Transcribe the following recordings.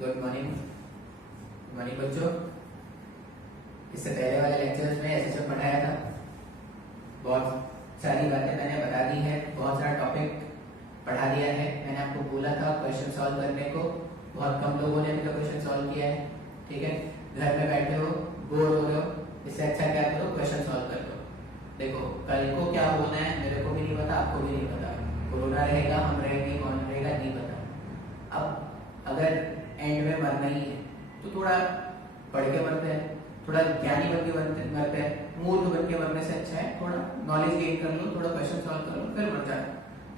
Good morning बच्चों। इससे पहले वाले लेक्चर्स में एसएचएम पढ़ाया था, बहुत सारी बातें मैंने बता दी है, बहुत सारा टॉपिक पढ़ा दिया है। मैंने आपको बोला था क्वेश्चन सॉल्व करने को, बहुत कम लोगों ने अभी क्वेश्चन सॉल्व किया है। ठीक है, घर में बैठे हो, बोर हो रहे हो, इससे अच्छा क्या करो, क्वेश्चन सॉल्व कर लो। देखो कल को क्या होना है मेरे को भी नहीं पता, आपको भी नहीं पता, कोरोना रहेगा, हम रहेंगे, कौन रहेगा नहीं पता। अब अगर एंड में मरना ही है तो थोड़ा पढ़ के मरते हैं, थोड़ा ज्ञानी बन के मरते हैं। मूर्ख बन के मरने से अच्छा है थोड़ा नॉलेज गेन कर लो, थोड़ा क्वेश्चन सॉल्व कर लो, फिर मर जाए।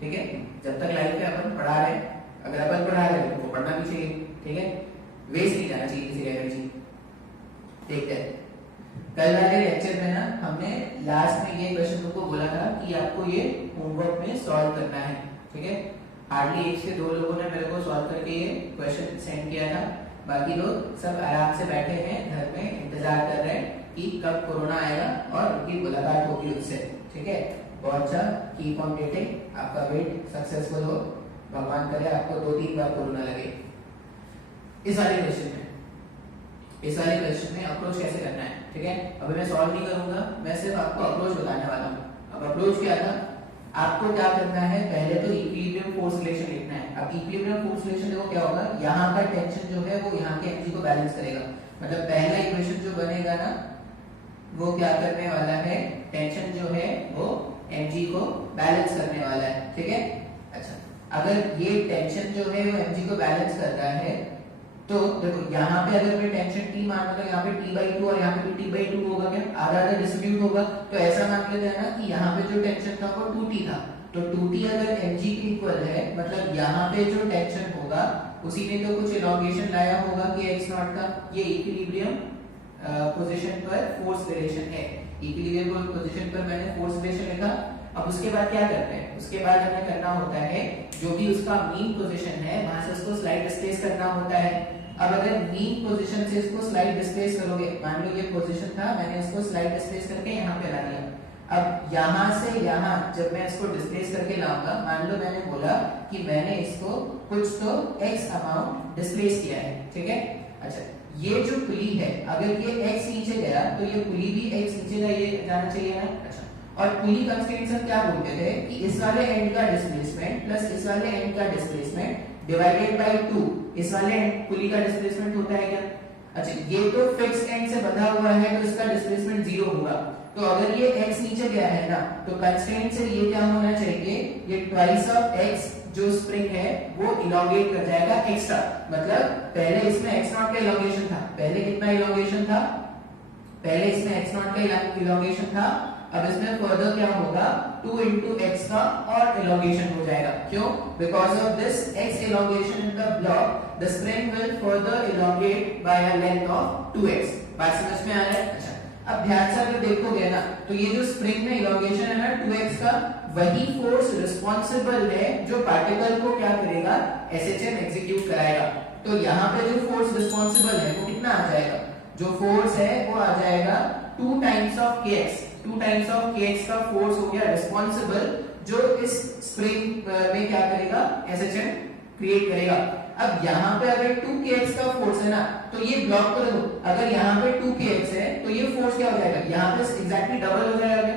ठीक है, जब तक लाइफ में अपन पढ़ा रहे, अगर अपन पढ़ा रहे तो पढ़ना भी चाहिए। ठीक है, वेस्ट नहीं जाना चाहिए किसी एनर्जी। देखते हैं कल वाले लेक्चर में ना हमने लास्ट में ये क्वेश्चन तुमको बोला था कि आपको ये होमवर्क में सॉल्व करना है। ठीक है, हार्डली 1 से 2 लोगों ने मेरे को सॉल्व करके ये क्वेश्चन सेंड किया था, बाकी लोग सब आराम से बैठे हैं घर में, इंतजार कर रहे हैं कि कब कोरोना आएगा और उनकी मुलाकात होगी उससे। ठीक है, बहुत अच्छा, कीप ऑन वेटिंग, आपका वेट सक्सेसफुल हो, भगवान करे आपको 2-3 बार कोरोना लगे। इस वाले क्वेश्चन में अप्रोच कैसे करना है, ठीक है, अभी मैं सॉल्व नहीं करूंगा, मैं सिर्फ आपको अप्रोच बताने वाला हूँ। अब अप्रोच क्या था, आपको क्या करना है, पहले तो इक्विलिब्रियम फोर्स रिलेशन लिखना है। अब इक्विलिब्रियम फोर्स रिलेशन देखो क्या होगा, यहाँ का टेंशन जो है वो यहाँ के एनर्जी को बैलेंस करेगा। मतलब पहला इक्वेशन जो बनेगा ना वो क्या करने वाला है, टेंशन जो है वो एनर्जी को बैलेंस करने वाला है। ठीक है, अच्छा, अगर ये टेंशन जो है वो एनर्जी को बैलेंस करता है तो देखो यहाँ पे अगर मैं टेंशन T मान लो, यहाँ पे T/2 और यहाँ पे भी T/2 होगा, क्या आधा आधा डिस्ट्रीब्यूट होगा, तो ऐसा मान लेते हैं ना कि यहाँ पे जो टेंशन था वो 2T था, तो 2T अगर mg के इक्वल है, मतलब यहाँ पे जो टेंशन होगा उसी ने तो कुछ इलॉन्गेशन लाया होगा कि x0 का। ये इक्विलिब्रियम पोजीशन पर फोर्स रिलेशन है, इक्विलिब्रियम पोजीशन पर मैंने फोर्स रिलेशन लिखा। अब उसके बाद क्या करते हैं, उसके बाद हमें करना होता है जो भी उसका मीन पोजीशन है वहां से उसको स्लाइड डिस्प्लेस करना होता है। अब अगर मीन पोजीशन से इसको स्लाइड डिस्प्लेस करोगे, मान लो ये पोजीशन था, मैंने इसको स्लाइड डिस्प्लेस करके यहाँ पे ला दिया। अब यहाँ से यहाँ जब मैं इसको डिस्प्लेस करके लाऊंगा, मान लो मैंने बोला कि मैंने इसको कुछ तो x अमाउंट डिस्प्लेस किया है। ठीक है, अच्छा, ये जो पुली है अगर ये x नीचे गया तो ये पुली भी x नीचे जाना चाहिए ना। अच्छा, और पुली कंस्ट्रेंट्स हम क्या बोलते थे कि इस वाले एंड का डिस्प्लेसमेंट प्लस इस वाले एंड का डिस्प्लेसमेंट डिवाइडेड बाय 2, इस वाले एंड पुली का डिस्प्लेसमेंट होता है क्या। अच्छा, ये तो फिक्स एंड से बंधा हुआ है तो इसका डिस्प्लेसमेंट 0 होगा, तो अगर ये x नीचे गया है ना तो कंस्ट्रेंट से ये क्या होना चाहिए, ये ट्वाइस ऑफ x जो स्प्रिंग है वो इलोंगेट कर जाएगा एक्स्ट्रा। मतलब पहले इसमें x0 का इलोंगेशन था, पहले कितना इलोंगेशन था, पहले इसमें x0 का इलोंगेशन था, अब इसमें फर्दर क्या होगा 2 into x का और इलोंगेशन हो जाएगा। क्यों, because of this x elongation in the block the spring will further elongate by a length of 2x। बात समझ में आ रहा है। अच्छा, अब ध्यान से अगर देखोगे ना तो ये जो स्प्रिंग में इलोंगेशन है ना 2x का, वही फोर्स रिस्पॉन्सिबल है जो पार्टिकल को क्या करेगा, एसएचएम एग्जीक्यूट कराएगा। तो यहाँ पे जो फोर्स रिस्पॉन्सिबल है वो कितना आ जाएगा, जो फोर्स है वो आ जाएगा 2 times of kx, 2 times of kx का फोर्स हो गया रिस्पॉन्सिबल जो इस स्प्रिंग में क्या करेगा, एसएचएम क्रिएट करेगा। अब यहाँ पे अगर 2kx का फोर्स है ना तो ये ब्लॉक कर दो, अगर यहाँ पे 2kx है तो ये फोर्स क्या हो जाएगा, यहाँ पे एग्जैक्टली डबल हो जाएगा।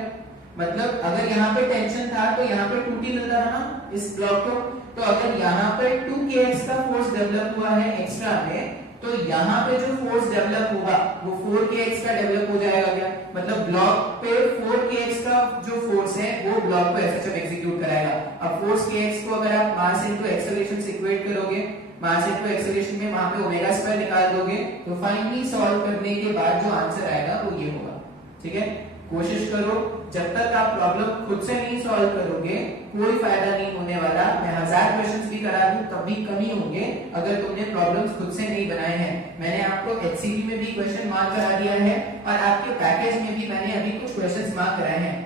मतलब अगर यहाँ पे टेंशन था तो यहाँ पे 2t मिलता है ना इस ब्लॉक को, तो अगर यहाँ पे 2kx का फोर्स डेवलप हुआ है एक्स्ट्रा में, तो यहाँ पे जो फोर्स डेवलप होगा वो 4kx का डेवलप हो जाएगा क्या, मतलब ब्लॉक पे 4kx का जो फोर्स है वो ब्लॉक पे एसएचएम एग्जीक्यूट कराएगा। अब फोर्स kx को अगर आप मास इनटू एक्सेलरेशन से इक्वेट करोगे, मास इनटू एक्सेलरेशन में वहां पे ओमेगा स्क्वायर निकाल दोगे, तो फाइनली सॉल्व करने के बाद जो आंसर आएगा वो ये होगा। ठीक है, कोशिश करो, जब तक आप प्रॉब्लम खुद से नहीं सॉल्व करोगे कोई फायदा नहीं होने वाला। मैं 1000 क्वेश्चंस भी करा दूं तब भी कम ही होंगे अगर तुमने प्रॉब्लम्स खुद से नहीं बनाए हैं। मैंने आपको एचसीबी में भी क्वेश्चन मार्क करा दिया है और आपके पैकेज में भी मैंने अभी कुछ क्वेश्चंस मार्क कराए हैं।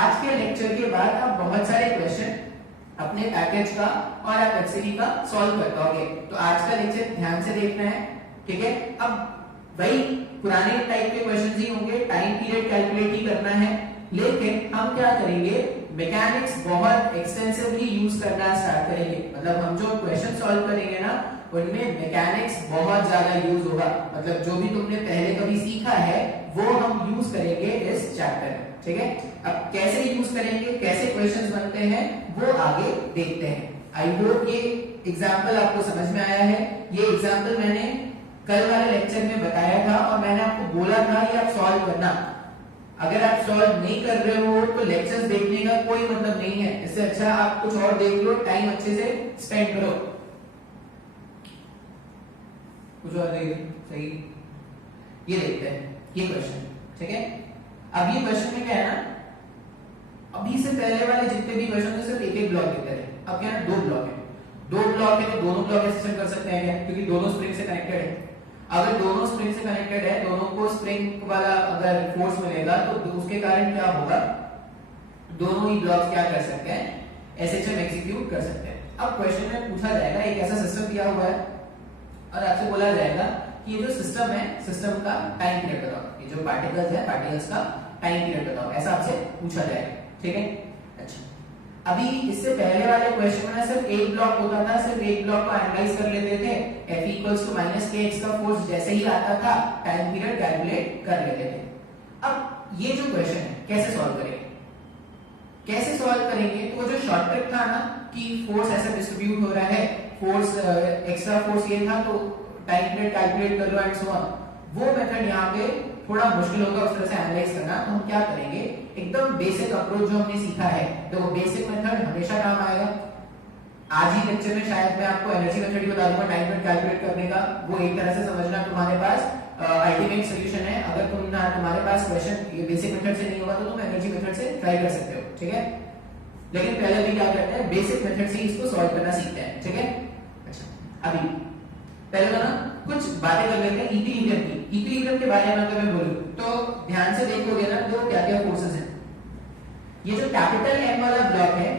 आज के लेक्चर के बाद आप बहुत सारे क्वेश्चन अपने पैकेज का और आप एचसीबी का सॉल्व कर पाओगे। तो आज का लेक्चर ध्यान से देखना है। ठीक है, अब वही पुराने टाइप के क्वेश्चंस ही होंगे, टाइम पीरियड कैलकुलेट ही करना है, लेकिन हम क्या करेंगे, मैकेनिक्स बहुत एक्सटेंसिवली यूज करना स्टार्ट करेंगे। मतलब हम जो क्वेश्चन सॉल्व करेंगे ना उनमें मैकेनिक्स बहुत ज्यादा यूज होगा, मतलब जो भी तुमने पहले कभी सीखा है वो हम यूज करेंगे इस चैप्टर में, ठीक है। अब कैसे यूज करेंगे, कैसे क्वेश्चंस बनते हैं वो आगे देखते हैं। आई होप ये एग्जांपल आपको समझ में आया है। ये एग्जांपल मैंने कल वाले लेक्चर में बताया था और मैंने आपको बोला था ये आप सॉल्व करना। अगर आप सॉल्व नहीं कर रहे हो तो लेक्चर्स देखने का कोई मतलब नहीं है, इससे अच्छा आप कुछ और देख लो, टाइम अच्छे से स्पेंड करो, कुछ और देख। सही, ये देखते हैं ये क्वेश्चन, ठीक है। अब ये क्वेश्चन में क्या है ना, अभी से पहले वाले जितने भी क्वेश्चन थे सिर्फ एक एक ब्लॉक देते रहे, अब क्या है दो ब्लॉक है, दो ब्लॉक है तो दोनों ब्लॉक एक्सटेंड कर सकते हैं क्या, क्योंकि दोनों स्प्रिंग से कनेक्टेड है। अगर दोनों स्प्रिंग से कनेक्टेड है, दोनों को स्प्रिंग वाला अगर फोर्स मिलेगा तो उसके कारण क्या होगा, दोनों ही ब्लॉक्स क्या कर सकते हैं, एसएचएम एग्जीक्यूट कर सकते हैं। अब क्वेश्चन में पूछा जाएगा एक ऐसा सिस्टम दिया हुआ है और आपसे बोला जाएगा कि ये जो सिस्टम है, सिस्टम का टाइम पीरियड बताओ, ये जो पार्टिकल्स है पार्टिकल्स का टाइम पीरियड बताओ, ऐसा आपसे पूछा जाएगा, ठीक है। अच्छा, अभी इससे पहले वाले क्वेश्चन में सिर्फ एक ब्लॉक होता था, सिर्फ एक ब्लॉक को एनालाइज कर लेते थे, F = -kx का फोर्स जैसे ही आता था टाइम पीरियड कैलकुलेट कर लेते थे। अब ये जो क्वेश्चन है कैसे सॉल्व करेंगे, कैसे सॉल्व करेंगे, तो वो जो शॉर्टकट था ना कि फोर्स ऐसे डिस्ट्रीब्यूट हो रहा है, फोर्स एक्स्ट्रा फोर्स ये था तो टाइम पीरियड कैलकुलेट कर लो एंड सो ऑन, वो मेथड यहाँ पे थोड़ा मुश्किल होगा उस तरह से एनालाइज करना। तो हम क्या करेंगे, एकदम बेसिक अप्रोच जो हमने सीखा है, तो वो बेसिक मेथड हमेशा काम आएगा। आज ही लेक्चर में शायद मैं आपको एनर्जी मेथड ही बता दूंगा टाइम पीरियड कैलकुलेट करने का, वो एक तरह से समझना तुम्हारे पास अल्टीमेट सॉल्यूशन है। अगर तुम्हारे पास क्वेश्चन ये बेसिक मेथड से नहीं होगा तो तुम एनर्जी मेथड से ट्राई कर सकते हो, ठीक है। लेकिन पहले भी क्या करते हैं, बेसिक मेथड से इसको सॉल्व करना सीखते हैं, ठीक है। अच्छा, अभी पहले तो ना कुछ बातें कर लेते हैं इक्विलिब्रियम की। इक्विलिब्रियम के बारे में अगर मैं बोलूं तो ध्यान से देखोगे ना तो क्या क्या फोर्सेस हैं। ये जो कैपिटल M वाला ब्लॉक है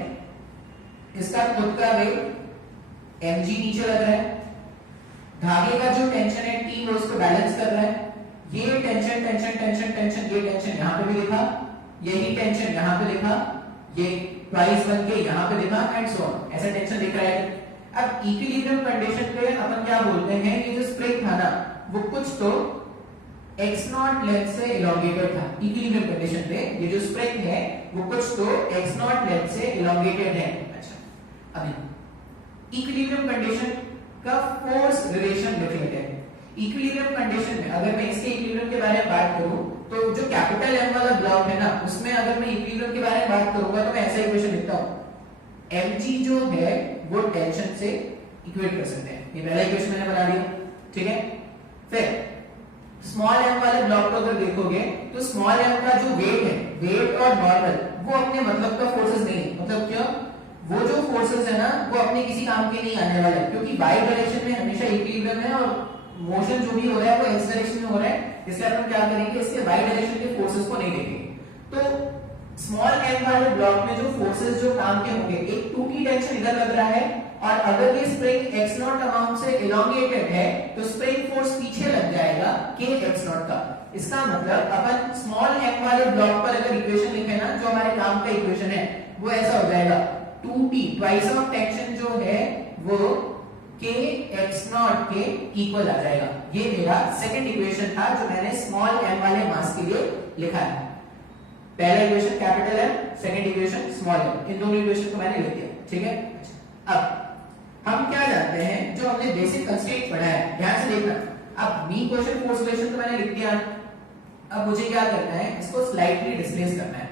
इसका खुद का वेट mg नीचे लग रहा है, धागे का जो टेंशन है T वो उसको बैलेंस कर रहा है, ये टेंशन टेंशन टेंशन टेंशन, ये टेंशन यहाँ पे भी लिखा, यही टेंशन यहाँ पे लिखा, ये ट्वाइस बन के यहाँ पे लिखा एंड सो ऑन, ऐसा टेंशन दिख रहा है। अब इक्विलिब्रियम कंडीशन पे अपन क्या बोलते हैं, ये जो स्प्रिंग था ना वो कुछ तो x0 लेंथ से इलोंगेटेड था। इक्विलिब्रियम कंडीशन पे ये जो स्प्रिंग है वो कुछ तो x0 लेंथ से इलोंगेटेड है। अच्छा, अभी इक्विलिब्रियम कंडीशन का फोर्स रिलेशन लिख लेते हैं। इक्विलिब्रियम कंडीशन में अगर मैं इसके इक्विलिब्रियम के बारे में बात करूं तो जो कैपिटल M वाला ब्लॉक है ना उसमें अगर मैं इक्विलिब्रियम के बारे में बात करूंगा तो मैं ऐसा इक्वेशन लिखता हूं, mg जो है वो टेंशन से इक्वेट कर सकते हैं, ये पहला इक्वेशन मैंने बना दिया, ठीक है। फिर स्मॉल m वाले ब्लॉक को अगर देखोगे तो स्मॉल m का जो वेट है, वेट और नॉर्मल वो अपने मतलब का फोर्सेस नहीं है। मतलब क्यों, वो जो फोर्सेस है ना वो अपने किसी काम के नहीं आने वाले, क्योंकि वाई डायरेक्शन में हमेशा इक्विलिब्रियम है और मोशन जो भी हो रहा है वो एक्स डायरेक्शन में हो रहा है, इसलिए अपन क्या करेंगे, इसके वाई डायरेक्शन के फोर्सेस को नहीं देखेंगे। तो स्मॉल m वाले ब्लॉक में जो फोर्सेस जो काम के होंगे, एक 2t टेंशन इधर लग रहा है और अगर ये स्प्रिंग x0 अमाउंट से इलोंगेटेड है तो स्प्रिंग फोर्स पीछे लग जाएगा k x0 का। इसका मतलब अपन स्मॉल m वाले ब्लॉक पर अगर इक्वेशन लिखे ना, जो हमारे काम का इक्वेशन है वो ऐसा हो जाएगा 2t ट्वाइस ऑफ टेंशन जो है वो k x0 के इक्वल आ जाएगा। ये मेरा सेकंड इक्वेशन था जो मैंने स्मॉल m वाले मास के लिए लिखा है। पहला equation capital M, second equation small m, इन दोनों इक्वेशन को मैंने लिख दिया, ठीक है। अब हम क्या जानते हैं, जो हमने बेसिक कंस्ट्रेंट पढ़ा है, ध्यान से देखना। अब मीन क्वेश्चन फोर्स रिलेशन तो मैंने लिख दिया, अब मुझे क्या करना है, इसको स्लाइटली डिस्प्लेस करना है।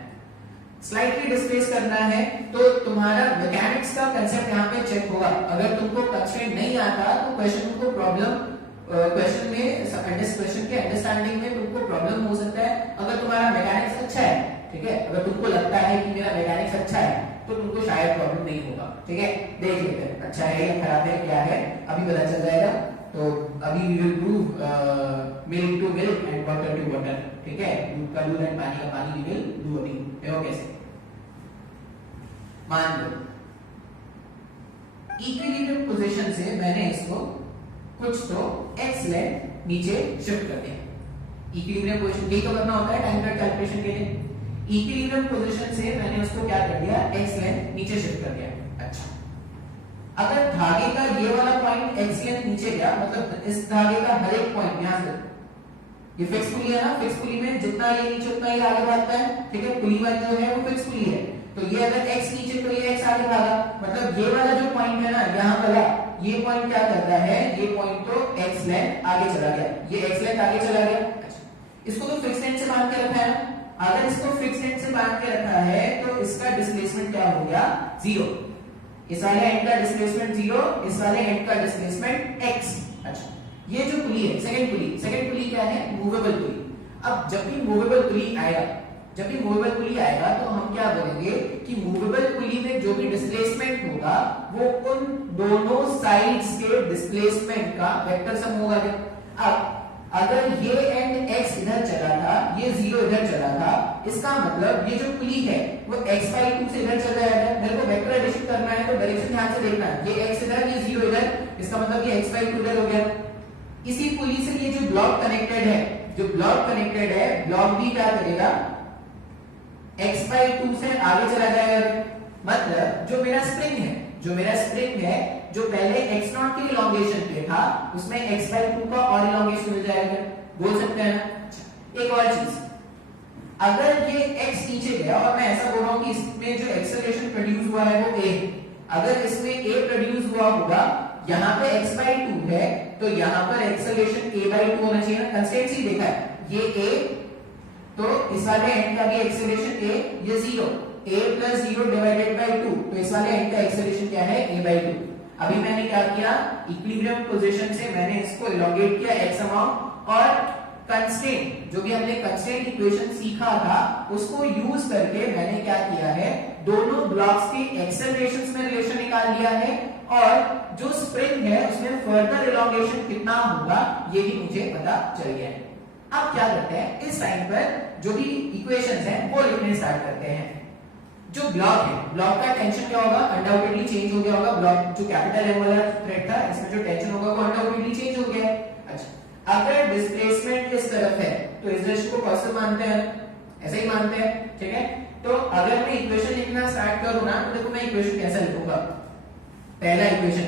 स्लाइटली डिस्प्लेस करना है तो तुम्हारा मैकेनिक्स का कांसेप्ट यहाँ पे चेक होगा। अगर तुमको कंस्ट्रेंट नहीं आता तो क्वेश्चन को प्रॉब्लम क्वेश्चन में क्वेश्चन के अंडरस्टैंडिंग में तुमको प्रॉब्लम हो सकता है। अगर तुम्हारा मैकेनिक्स अच्छा है, ठीक है, अगर तुमको लगता है कि मेरा मैकेनिक्स अच्छा है तो तुमको शायद प्रॉब्लम नहीं होगा, ठीक है। देख लेते हैं अच्छा है या खराब है, क्या है, अभी पता चल जाएगा। तो अभी we will prove milk to milk and water to water, ठीक है, दूध का दूध एंड पानी का पानी वी विल डू अभी। देखो कैसे, मान लो इक्विलिब्रियम पोजीशन से मैंने इसको कुछ तो x लेंथ नीचे शिफ्ट कर दिया। इक्विलिब्रियम पोजीशन यही तो करना होता है टाइम पीरियड कैलकुलेशन के लिए। इक्विलिब्रियम पोजीशन से मैंने उसको क्या कर दिया, x लेंथ नीचे शिफ्ट कर दिया। अच्छा, अगर धागे का ये वाला पॉइंट एक्स लेंथ नीचे गया, मतलब इस धागे का हर एक पॉइंट यहां से, ये फिक्स पुली है ना, फिक्स पुली में जितना ये नीचे उतना ये आगे बढ़ता है, ठीक है, पुली वाली जो है वो फिक्स पुली है, तो ये अगर x नीचे तो ये x आगे भागा, मतलब ये वाला जो पॉइंट है ना यहाँ वाला, ये पॉइंट क्या करता है, ये पॉइंट तो x लेंथ आगे चला गया, ये x लेंथ आगे चला गया। अच्छा, इसको तो फिक्स एंड से बांध के रखा है ना, अगर इसको फिक्स एंड से बांध के रखा है तो इसका डिस्प्लेसमेंट क्या हो गया, 0। इस वाले एंड का डिस्प्लेसमेंट 0, इस वाले एंड का डिस्प्लेसमेंट x। अच्छा, ये जो पुली है सेकंड पुली क्या है, मूवेबल पुली। अब जब भी मूवेबल पुली आएगा तो हम क्या बोलेंगे कि मूवेबल पुली में जो भी डिस्प्लेसमेंट होगा वो उन दोनों साइड्स के डिस्प्लेसमेंट का वेक्टर सम होगा। अब अगर ये एंड x इधर चला था, ये 0 इधर चला था, इसका मतलब ये जो पुली है वो x/2 से इधर चल जाएगा। मेरे को वेक्टर एडिशन करना है तो डायरेक्शन ध्यान से देखना है, ये x इधर, ये 0 इधर, इसका मतलब ये x/2 इधर हो गया। इसी पुली से ये जो ब्लॉक कनेक्टेड है, ब्लॉक भी क्या करेगा, x/2 से आगे चला जाएगा। मतलब जो मेरा स्प्रिंग है जो पहले x0 के इलॉन्गेशन पे था, उसमें x/2 का और इलॉन्गेशन मिल जाएगा, बोल सकते हैं ना। एक और चीज, अगर ये x नीचे गया और मैं ऐसा बोल रहा हूं कि इसमें जो एक्सेलरेशन प्रोड्यूस हुआ है वो a, अगर इसमें a प्रोड्यूस हुआ होगा, यहाँ पे x/2 है तो यहाँ पर एक्सेलरेशन a/2 होना चाहिए ना, कंस्टेंट ही देखा है, ये a, तो इस वाले एंड का भी एक्सेलरेशन a, ये 0, a + 0 डिवाइडेड बाय 2, तो इस वाले एंड का एक्सेलरेशन क्या है, a/2। अभी मैंने क्या किया, इक्विलिब्रियम पोजीशन से मैंने इसको इलोंगेट किया x अमाउंट, और कंस्ट्रेंट जो भी हमने कंस्ट्रेंट इक्वेशन सीखा था उसको यूज करके मैंने क्या किया है, दोनों ब्लॉक्स के एक्सेलरेशंस में रिलेशन निकाल लिया है, और जो स्प्रिंग है उसमें फर्दर इलॉन्गेशन कितना होगा ये भी मुझे पता चल गया है। अब क्या करते हैं, इस टाइम पर जो भी इक्वेशंस हैं वो लिखने स्टार्ट करते हैं। जो ब्लॉक है, ब्लॉक का टेंशन क्या होगा, अनडाउटेडली चेंज हो गया होगा। ब्लॉक जो कैपिटल एम वाला थ्रेड था, इसमें जो टेंशन होगा वो अनडाउटेडली चेंज हो गया है। अच्छा, अगर डिस्प्लेसमेंट इस तरफ है तो इस रेशियो को पॉजिटिव मानते हैं, ऐसे ही मानते हैं, ठीक है। तो अगर मैं इक्वेशन लिखना स्टार्ट करूं ना, तो देखो मैं इक्वेशन कैसा लिखूंगा। पहला इक्वेशन,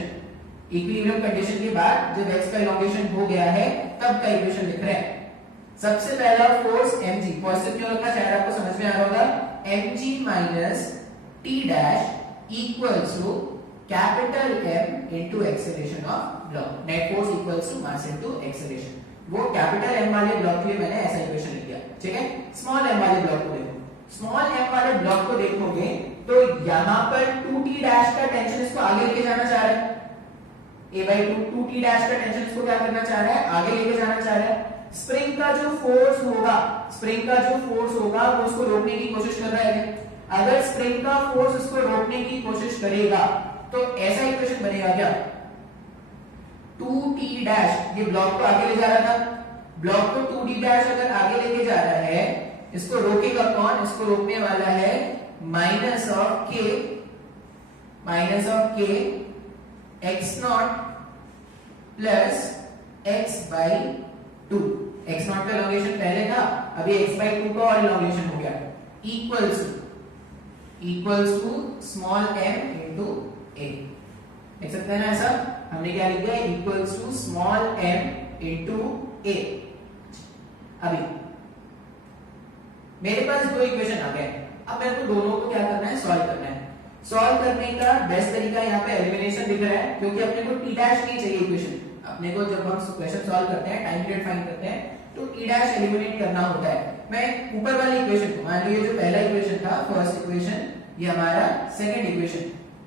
इक्विलिब्रियम कंडीशन के बाद जब x का इलॉन्गेशन हो गया है तब का इक्वेशन लिख रहे हैं। सबसे पहला फोर्स mg, पॉजिटिव क्यों रखा शायद आपको समझ में आ रहा होगा, mg minus t dash equals to capital M into acceleration of block, net force equals to mass into acceleration. वो कैपिटल M वाले ब्लॉक के लिए मैंने ऐसा इक्वेशन लिख दिया, ठीक है। स्मॉल m वाले ब्लॉक को देखो, स्मॉल m वाले ब्लॉक को देखोगे तो यहां पर 2t डैश का टेंशन इसको आगे लेके जाना चाह रहा है, a/2 2t डैश का टेंशन इसको क्या करना चाह रहा है, आगे लेके जाना चाह रहा है। स्प्रिंग का जो फोर्स होगा वो उसको रोकने की कोशिश कर रहा है। अगर स्प्रिंग का फोर्स इसको रोकने की कोशिश करेगा तो ऐसा इक्वेशन बनेगा क्या, 2t डैश, ये ब्लॉक को आगे ले जा रहा था, ब्लॉक को 2t डैश अगर आगे लेके जा रहा है, इसको रोकेगा कौन, इसको रोकने वाला है minus of k x0 plus x/2। x0 का इलॉन्गेशन पहले था, अभी x/2 का और इलॉन्गेशन हो गया, equals to small m into a। देख सकते हैं ना, ऐसा हमने क्या लिख दिया, equals to small m into a। अभी मेरे पास दो इक्वेशन आ गए, अब मेरे को दोनों को क्या करना है, सॉल्व करना है। सॉल्व करने का बेस्ट तरीका यहाँ पे एलिमिनेशन दिख रहा है, क्योंकि अपने को t डैश नहीं चाहिए इक्वेशन। अपने को जब हम क्वेश्चन सॉल्व करते हैं, टाइम पीरियड फाइंड करते हैं, तो t डैश एलिमिनेट करना होता है। मैं ऊपर वाली इक्वेशन को, मान लो ये जो पहला इक्वेशन था, फर्स्ट इक्वेशन, ये हमारा सेकंड इक्वेशन।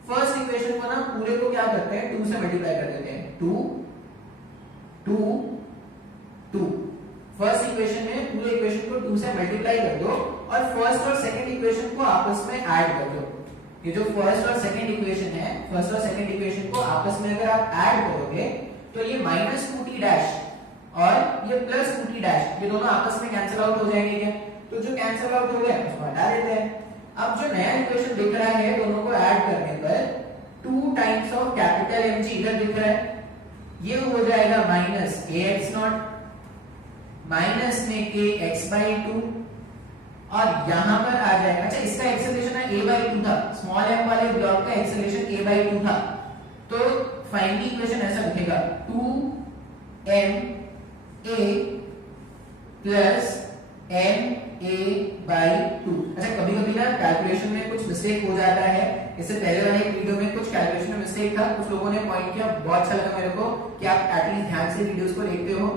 फर्स्ट इक्वेशन को ना पूरे को क्या करते हैं, 2 से मल्टीप्लाई कर देते हैं, 2 2 2। फर्स्ट इक्वेशन में पूरे इक्वेशन को 2 से मल्टीप्लाई कर दो और फर्स्ट और सेकंड इक्वेशन को आपस में ऐड कर दो। ये जो फर्स्ट और सेकंड इक्वेशन है, फर्स्ट और सेकंड इक्वेशन को आपस में अगर आप ऐड करोगे तो ये -2t डैश और ये +2t डैश, ये दोनों आपस में कैंसिल आउट हो जाएंगे क्या, तो जो कैंसिल आउट हो गया उसको हटा देते हैं। अब जो नया इक्वेशन दिख रहा है, दोनों को ऐड करने पर 2 टाइम्स ऑफ कैपिटल Mg इधर दिख रहा है, ये हो जाएगा -ax0 माइनस में kx/2 और यहां पर आ जाएगा, अच्छा इसका एक्सेलरेशन है a/2 था, स्मॉल m वाले ब्लॉक का एक्सेलरेशन a/2 था, तो फाइंड द इक्वेशन ऐसा लिखेगा 2ma प्लस na/2। अच्छा कभी कभी ना कैलकुलेशन में कुछ मिस्टेक हो जाता है, इससे पहले वाले वीडियो में कुछ कैलकुलेशन में मिस्टेक था, कुछ लोगों ने पॉइंट किया, बहुत अच्छा लगा मेरे को कि आप एटलीस्ट ध्यान से वीडियोस को देखते हो।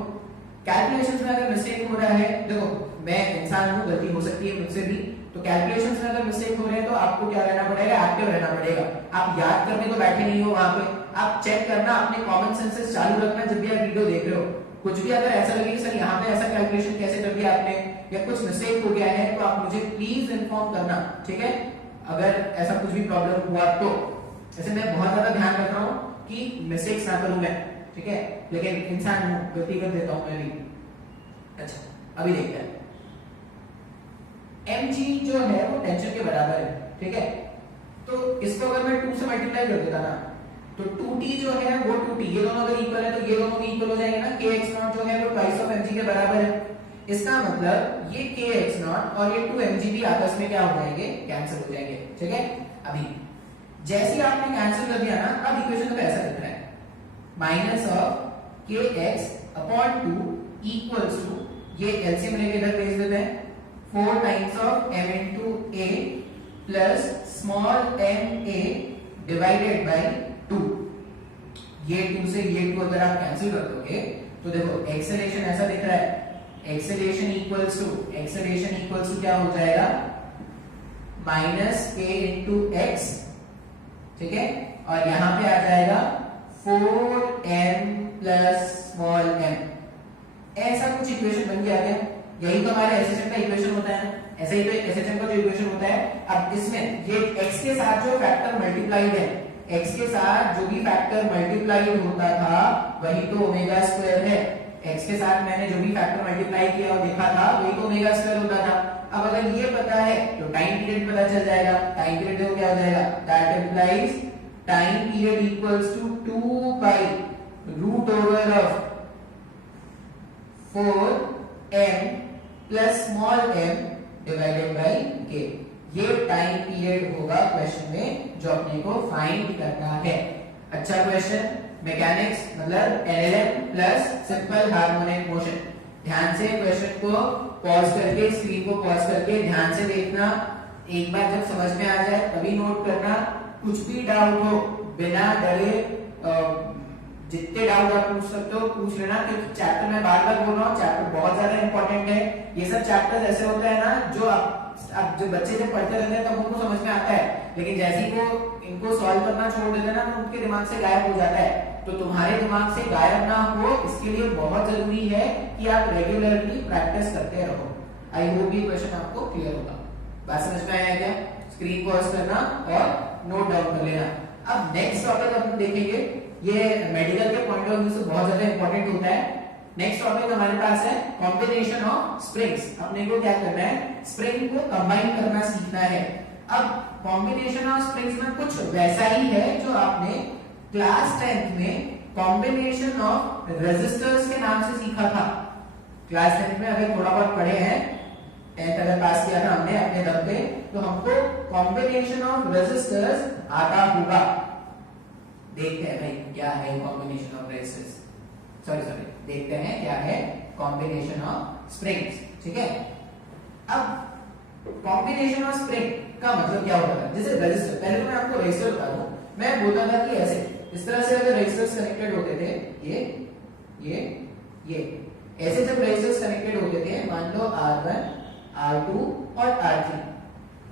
कैलकुलेशंस में अगर मिस्टेक हो रहा है, देखो मैं इंसान हूं, गलती हो सकती है मुझसे भी, तो कैलकुलेशंस में अगर मिस्टेक हो रहे हैं तो आपको क्या रहना पड़ेगा, एक्टिव रहना पड़ेगा। आप याद करने तो बैठे नहीं हो वहां पे, आप चेक करना, अपने कॉमन सेंसेस चालू रखना जब भी आप वीडियो देख रहे हो। कुछ भी अगर ऐसा लगे कि सर यहाँ पे ऐसा कैलकुलेशन कैसे कर दिया आपने या कुछ मिस्टेक हो गया है, तो आप मुझे प्लीज इन्फॉर्म करना, ठीक है। अगर ऐसा कुछ भी प्रॉब्लम हुआ तो ऐसे मैं बहुत ज्यादा ध्यान रख रहा हूँ कि मिस्टेक्स ना करूं मैं, ठीक है, लेकिन इंसान हूं, गलती कर देता हूं मैं भी। अच्छा अभी देखते हैं, mg जो है वो टेंशन के बराबर है, ठीक है। तो इसको अगर मैं 2 से मल्टीप्लाई कर देता ना, तो 2t जो है वो 2t, ये दोनों अगर इक्वल है तो ये दोनों भी इक्वल हो जाएंगे ना, kx0 जो है वो twice of mg के बराबर है। इसका मतलब ये kx0 और ये 2mg भी आपस में क्या हो जाएंगे, कैंसिल हो जाएंगे, ठीक है। अभी जैसे ही आपने कैंसिल कर दिया ना, अब इक्वेशन तो ऐसा दिख रहा है, minus of kx/2 equals to, ये एलसीएम लेके इधर भेज देते हैं, 4 times of m into a plus small m a divided by 2। ये 2 से ये 2 अगर आप कैंसिल कर दोगे तो देखो एक्सेलरेशन ऐसा दिख रहा है, एक्सेलरेशन इक्वल्स टू क्या हो जाएगा, माइनस k into x, ठीक है, और यहां पे आ जाएगा 4m प्लस स्मॉल m। ऐसा कुछ इक्वेशन बन गया क्या? यही तो हमारे एसएचएम का इक्वेशन होता है, ऐसे ही तो एसएचएम का जो इक्वेशन होता है। अब इसमें ये x के साथ जो फैक्टर मल्टीप्लाइड है, x के साथ जो भी फैक्टर मल्टीप्लाइड होता था वही तो ओमेगा स्क्वायर है। x के साथ मैंने जो भी फैक्टर मल्टीप्लाई किया और देखा था वही तो ओमेगा स्क्वायर होता था। अब अगर ये पता है तो टाइम पीरियड पता चल जाएगा, टाइम पीरियड देखो क्या हो जाएगा, that implies time period equals to 2 by root over of 4m plus small m divided by k। ये टाइम पीरियड होगा क्वेश्चन में जो अपने को फाइंड करना है। अच्छा क्वेश्चन, मैकेनिक्स मतलब LLM plus simple harmonic motion. ध्यान से क्वेश्चन को पॉज करके, स्क्रीन को पॉज करके ध्यान से देखना, एक बार जब समझ में आ जाए तभी नोट करना। कुछ भी डाउट हो बिना डरे, जितने डाउट आप पूछ सकते हो पूछ लेना, क्योंकि चैप्टर में बार बार बोल रहा हूँ, चैप्टर बहुत ज्यादा इंपॉर्टेंट है। ये सब चैप्टर ऐसे होते हैं ना जो अब जो बच्चे जब पढ़ते रहते हैं तब उनको समझ में आता है, लेकिन जैसे ही वो इनको सॉल्व करना छोड़ देते हैं ना तो उनके दिमाग से गायब हो जाता है। तो तुम्हारे दिमाग से गायब ना हो इसके लिए बहुत जरूरी है कि आप रेगुलरली प्रैक्टिस करते रहो। आई होप ये क्वेश्चन आपको क्लियर होगा। बात समझ में आया क्या? स्क्रीन पॉज करना और नोट डाउन कर लेना। अब नेक्स्ट टॉपिक हम देखेंगे, ये मेडिकल के पॉइंट ऑफ व्यू से बहुत ज्यादा इंपॉर्टेंट होता है। नेक्स्ट टॉपिक हमारे पास है कॉम्बिनेशन ऑफ स्प्रिंग्स। अपने को क्या करना है, स्प्रिंग को कंबाइन करना सीखना है। अब कॉम्बिनेशन ऑफ स्प्रिंग्स में कुछ वैसा ही है जो आपने क्लास 10th में कॉम्बिनेशन ऑफ रेजिस्टर्स के नाम से सीखा था। क्लास 10th में अगर थोड़ा बहुत पढ़े हैं, 10th अगर पास किया था हमने अपने दम पे, तो हमको कॉम्बिनेशन ऑफ रेजिस्टर्स आता होगा। देखते हैं भाई क्या है कॉम्बिनेशन ऑफ रेजिस्टर्स, सॉरी देखते हैं क्या है कॉम्बिनेशन ऑफ स्प्रिंग्स, ठीक है। अब कॉम्बिनेशन ऑफ स्प्रिंग का मतलब क्या होता है, जैसे रेजिस्टर, पहले तो मैं आपको रेजिस्टर बता दूं। मैं बोलता था कि ऐसे इस तरह से अगर रेजिस्टर्स कनेक्टेड होते थे, ये ऐसे जब रेजिस्टर्स कनेक्टेड होते थे, मान लो R1 R2 और R3,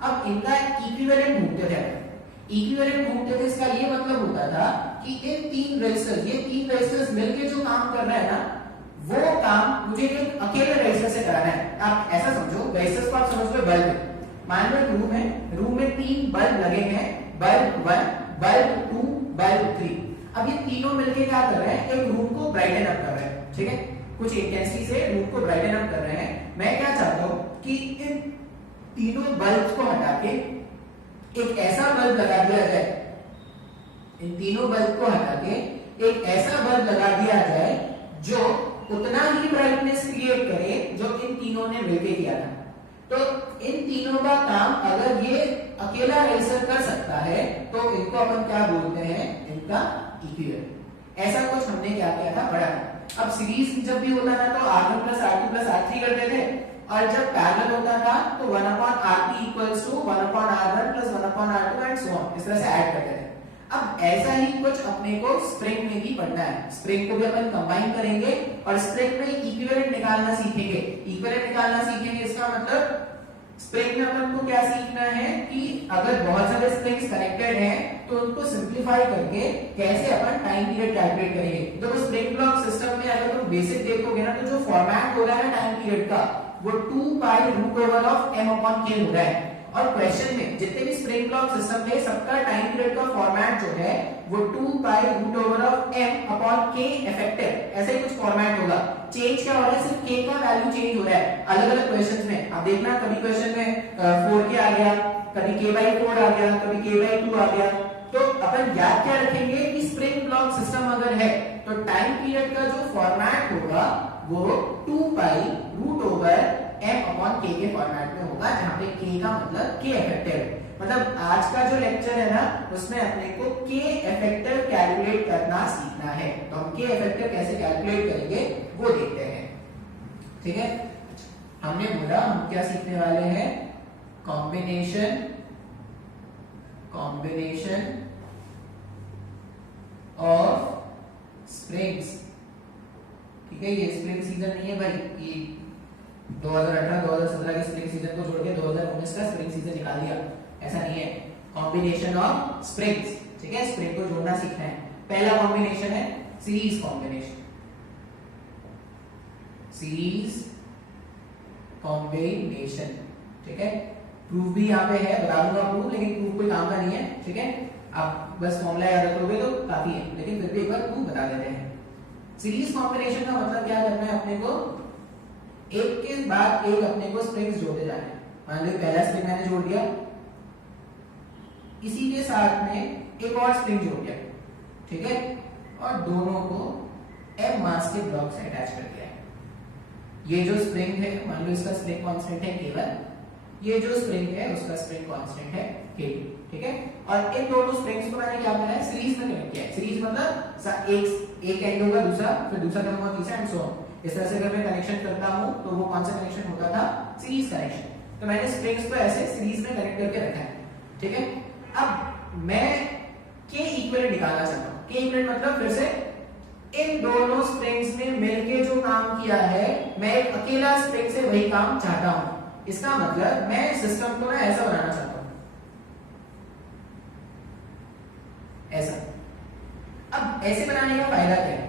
अब इनका इक्विवेलेंट ढूंढते थे। इक्विवेलेंट ढूंढते थे, इसका ये मतलब होता था कि इन तीन रेजिस्टर्स, ये तीन रेजिस्टर्स मिलके जो काम कर रहा है ना, वो काम मुझे एक अकेले रेजिस्टर से कराना है। आप ऐसा समझो, रेजिस्टर्स को आप समझ लो बल्ब। मान लो रूम है, रूम में 3 बल्ब लगे हैं, बल्ब 1, बल्ब 2, बल्ब 3। अब ये तीनों मिलके क्या कर रहे हैं, एक रूम को ब्राइटन अप कर रहे हैं, ठीक है, कुछ इंटेंसिटी से रूम को ब्राइटन अप कर रहे हैं। मैं क्या चाहता हूं कि इन तीनों बल्ब को हटा के एक ऐसा बल्ब लगा दिया जाए, इन तीनों बल्ब को हटा के एक ऐसा बल्ब लगा दिया जाए जो उतना ही ब्राइटनेस क्रिएट करे जो इन तीनों ने मिलकर किया था। तो इन तीनों का काम अगर ये अकेला रेसर कर सकता है तो इनको अपन क्या बोलते हैं, इनका इक्विवेलेंट। ऐसा कुछ हमने क्या किया था, पढ़ा था। अब सीरीज जब भी होता था तो R1 plus R2 plus R3 करते थे, और जब पैरेलल होता था तो 1/RP equals to 1/R1 plus 1/R2 and so on, इस तरह से ऐड करते थे। अब ऐसा ही कुछ अपने को स्प्रिंग में भी पढ़ना है। स्प्रिंग को भी अपन कंबाइन करेंगे और स्प्रिंग में इक्विवेलेंट निकालना सीखेंगे। इक्विवेलेंट निकालना सीखेंगे इसका मतलब स्प्रिंग में अपन को क्या सीखना है कि अगर बहुत सारे स्प्रिंग्स कनेक्टेड हैं तो उनको सिंपलीफाई करके कैसे अपन टाइम पीरियड कैलकुलेट करेंगे। तो स्प्रिंग ब्लॉक सिस्टम में अगर तुम बेसिक देखोगे ना, तो जो फॉर्मेट हो रहा है टाइम पीरियड का वो 2π√m/k हो रहा है। और क्वेश्चन में जितने भी स्प्रिंग ब्लॉक सिस्टम है सबका टाइम पीरियड का फॉर्मेट जो है वो 2π√m/k इफेक्टिव, ऐसे ही कुछ फॉर्मेट होगा। चेंज क्या हो रहा है, सिर्फ k का वैल्यू चेंज हो रहा है अलग अलग क्वेश्चंस में। आप देखना कभी क्वेश्चन में 4k आ गया, कभी k/4 आ गया, कभी k/2 आ गया। तो अपन याद क्या रखेंगे कि स्प्रिंग ब्लॉक सिस्टम अगर है तो टाइम पीरियड का जो फॉर्मेट होगा वो 2π√m/k के फॉर्मेट में होगा, जहां पे k का मतलब k इफेक्टिव। मतलब आज का जो लेक्चर है ना उसमें अपने को k इफेक्टिव कैलकुलेट करना सीखना है। तो हम k इफेक्टिव कैसे कैलकुलेट करेंगे वो देखते हैं, ठीक है। हमने बोला हम क्या सीखने वाले हैं, कॉम्बिनेशन ऑफ स्प्रिंग्स, ठीक है। ये स्प्रिंग सीजन नहीं है भाई, ये 2018-2017 के स्प्रिंग सीजन को जोड़ के 2019 का स्प्रिंग सीजन निकाल दिया, ऐसा नहीं है। कॉम्बिनेशन ऑफ स्प्रिंग्स, ठीक है, स्प्रिंग को जोड़ना सीखना है। पहला कॉम्बिनेशन है सीरीज कॉम्बिनेशन, ठीक है। प्रूफ भी यहाँ पे है, बता दूंगा प्रूफ, लेकिन प्रूफ कोई काम का नहीं है, ठीक है। आप बस फॉर्मूला याद रखोगे तो काफी है, लेकिन फिर भी एक बार प्रूफ बता देते हैं। सीरीज कॉम्बिनेशन का मतलब क्या करना है, अपने को एक के बाद एक अपने को स्प्रिंग्स जोड़ते जाना है। मान लो पहला स्प्रिंग मैंने जोड़ दिया, इसी के साथ में एक और स्प्रिंग जोड़ दिया, ठीक है, और दोनों को m मास के ब्लॉक से अटैच कर दिया है। ये जो स्प्रिंग है, मान लो इसका स्प्रिंग कांस्टेंट है k1, ये जो स्प्रिंग है उसका स्प्रिंग कांस्टेंट है k2, ठीक है। और इन दोनों स्प्रिंग्स को मैंने क्या बनाया, सीरीज में कनेक्ट किया है। सीरीज मतलब एक एंड होगा दूसरा, फिर दूसरा एंड होगा तीसरा एंड सो ऑन। इस तरह से अगर मैं कनेक्शन करता हूं तो वो कौन सा कनेक्शन होता था, सीरीज कनेक्शन। तो मैंने स्प्रिंग्स को ऐसे सीरीज में कनेक्ट करके रखा है, ठीक है। अब मैं k इक्विवेलेंट निकालना चाहता हूं। k इक्विवेलेंट मतलब फिर से इन दोनों स्प्रिंग्स ने मिलके जो काम किया है, मैं एक अकेला स्प्रिंग से वही काम चाहता हूं। इसका मतलब मैं सिस्टम को ना ऐसा बनाना चाहता हूं, ऐसा। अब ऐसे बनाने का फायदा क्या है,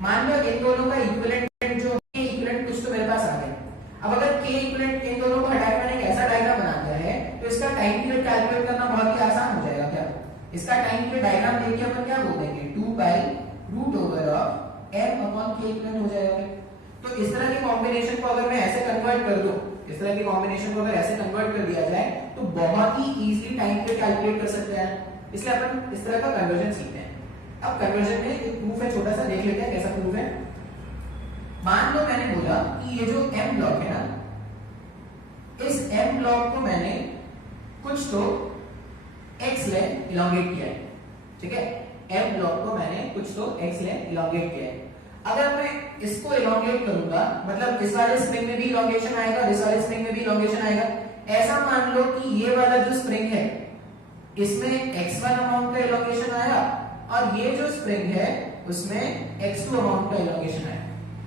मान लो इन दोनों का इक्विवेलेंट जो k इक्विवेलेंट कुछ तो मेरे पास आ गया। अब अगर k इक्विवेलेंट इन दोनों को हटा के मैंने एक ऐसा डायग्राम बना दिया है तो इसका टाइम पीरियड कैलकुलेट करना बहुत ही आसान हो जाएगा। क्या इसका टाइम पीरियड डायग्राम देख के अपन क्या बोल देंगे, 2π√m/k इक्विवेलेंट हो जाएगा। तो इस तरह के कॉम्बिनेशन को अगर मैं ऐसे कन्वर्ट कर दूं, इस तरह के कॉम्बिनेशन को अगर ऐसे कन्वर्ट कर दिया जाए तो बहुत ही इजीली टाइम पीरियड कैलकुलेट कर सकते हैं। इसलिए अपन इस तरह का कन्वर्जन सीखते हैं। अब कन्वर्जन में एक प्रूफ है, छोटा सा देख लेते हैं कैसा प्रूफ है। मान लो मैंने बोला कि ये जो m ब्लॉक है ना, इस m ब्लॉक को मैंने कुछ तो x लेंथ इलोंगेट किया है, ठीक है। m ब्लॉक को मैंने कुछ तो x लेंथ इलोंगेट किया है। अगर मैं इसको इलोंगेट करूंगा मतलब इस वाले स्प्रिंग में भी इलोंगेशन आएगा और इस वाले स्प्रिंग में भी इलोंगेशन आएगा। ऐसा मान लो कि ये वाला जो स्प्रिंग है इसमें x1 अमाउंट का इलोंगेशन आया और ये जो स्प्रिंग है उसमें x2 अमाउंट का इलोंगेशन आया।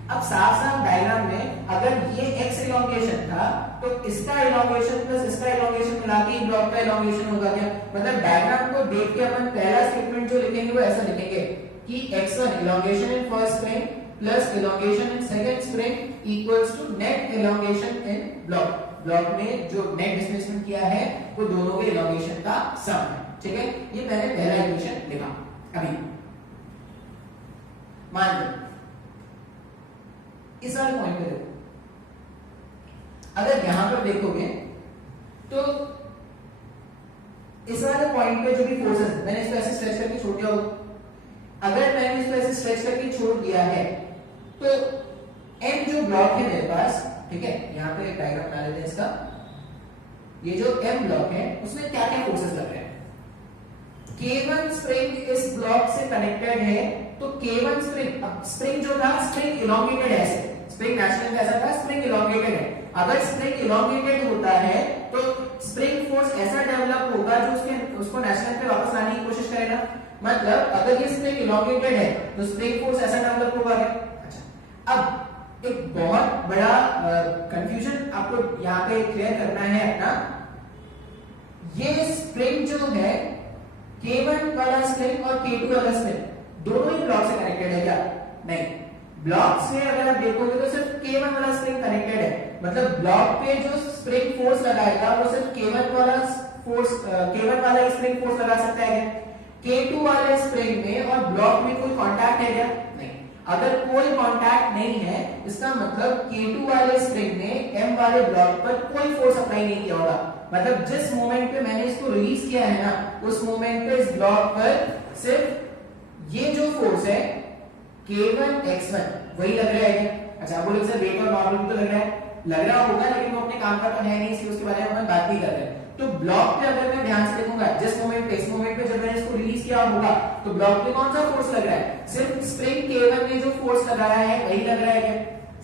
अब साफ साफ डायग्राम में अगर ये x इलोंगेशन था तो इसका इलोंगेशन प्लस इसका इलोंगेशन मिला के ब्लॉक का इलोंगेशन होगा। क्या मतलब डायग्राम को देख के अपन पहला स्टेटमेंट जो लिखेंगे वो ऐसा लिखेंगे कि x1 elongation in first spring plus elongation in second spring equals to net elongation in block. Block में जो नेट डिस्प्लेसमेंट किया है वो दोनों के इलोंगेशन का सम है, ठीक है। ये मैंने पहला इक्वेशन लिखा। अभी मान लो इस वाले पॉइंट पे देखो, अगर यहां पर देखोगे तो इस वाले पॉइंट पे जो भी फोर्स है मैंने इसको ऐसे स्ट्रेच करके छोड़ दिया होगा। अगर मैंने इसको ऐसे स्ट्रेच करके छोड़ दिया है तो m जो ब्लॉक है मेरे पास, ठीक है, यहाँ पे एक डायग्राम बना लेते हैं इसका। ये जो M ब्लॉक है उसमें क्या क्या फोर्सेस लग रहे हैं। K1 स्प्रिंग इस ब्लॉक से कनेक्टेड है, तो K1 स्प्रिंग, अब स्प्रिंग जो था स्प्रिंग इलोंगेटेड है, स्प्रिंग नेचुरल कैसा था, स्प्रिंग इलोंगेटेड है। अगर स्प्रिंग इलोंगेटेड होता है तो स्प्रिंग फोर्स ऐसा डेवलप होगा जो उसको नेचुरल पे वापस लाने की कोशिश करेगा। मतलब अगर ये स्प्रिंग इलोंगेटेड है तो स्प्रिंग फोर्स ऐसा डेवलप होगा। अच्छा, अब एक बहुत बड़ा कंफ्यूजन आपको यहाँ पे क्लियर करना है अपना। ये स्प्रिंग जो है K1 वाला स्प्रिंग और K2 वाला स्प्रिंग दोनों ही ब्लॉक से कनेक्टेड है क्या? नहीं, ब्लॉक से अगर आप देखोगे तो सिर्फ K1 वाला स्प्रिंग कनेक्टेड है। मतलब ब्लॉक पे जो स्प्रिंग फोर्स लगाएगा वो सिर्फ K1 वाला ही स्प्रिंग फोर्स लगा सकता है क्या? K2 वाले स्प्रिंग में और ब्लॉक में कोई कांटेक्ट है क्या? नहीं। अगर कोई कांटेक्ट नहीं है इसका मतलब K2 वाले स्प्रिंग ने M वाले ब्लॉक पर कोई फोर्स अप्लाई नहीं किया होगा। मतलब जिस मोमेंट पे मैंने इसको रिलीज किया है ना, उस मोमेंट पे इस ब्लॉक पर सिर्फ ये जो फोर्स है K1 X1 वही लग रहा है क्या? अच्छा, आप बोलोगे सर वेट और नॉर्मल तो लग रहा होगा, लेकिन वो अपने काम का तो है नहीं, इसलिए उसके बारे में हम बात नहीं कर रहे हैं। तो ब्लॉक पे अगर मैं ध्यान से देखूंगा, जिस मोमेंट पे, इस मोमेंट पे जब मैंने इसको रिलीज किया होगा तो ब्लॉक पे कौन सा फोर्स लग रहा है? सिर्फ स्प्रिंग K1 ने जो फोर्स लगाया है वही लग रहा है क्या?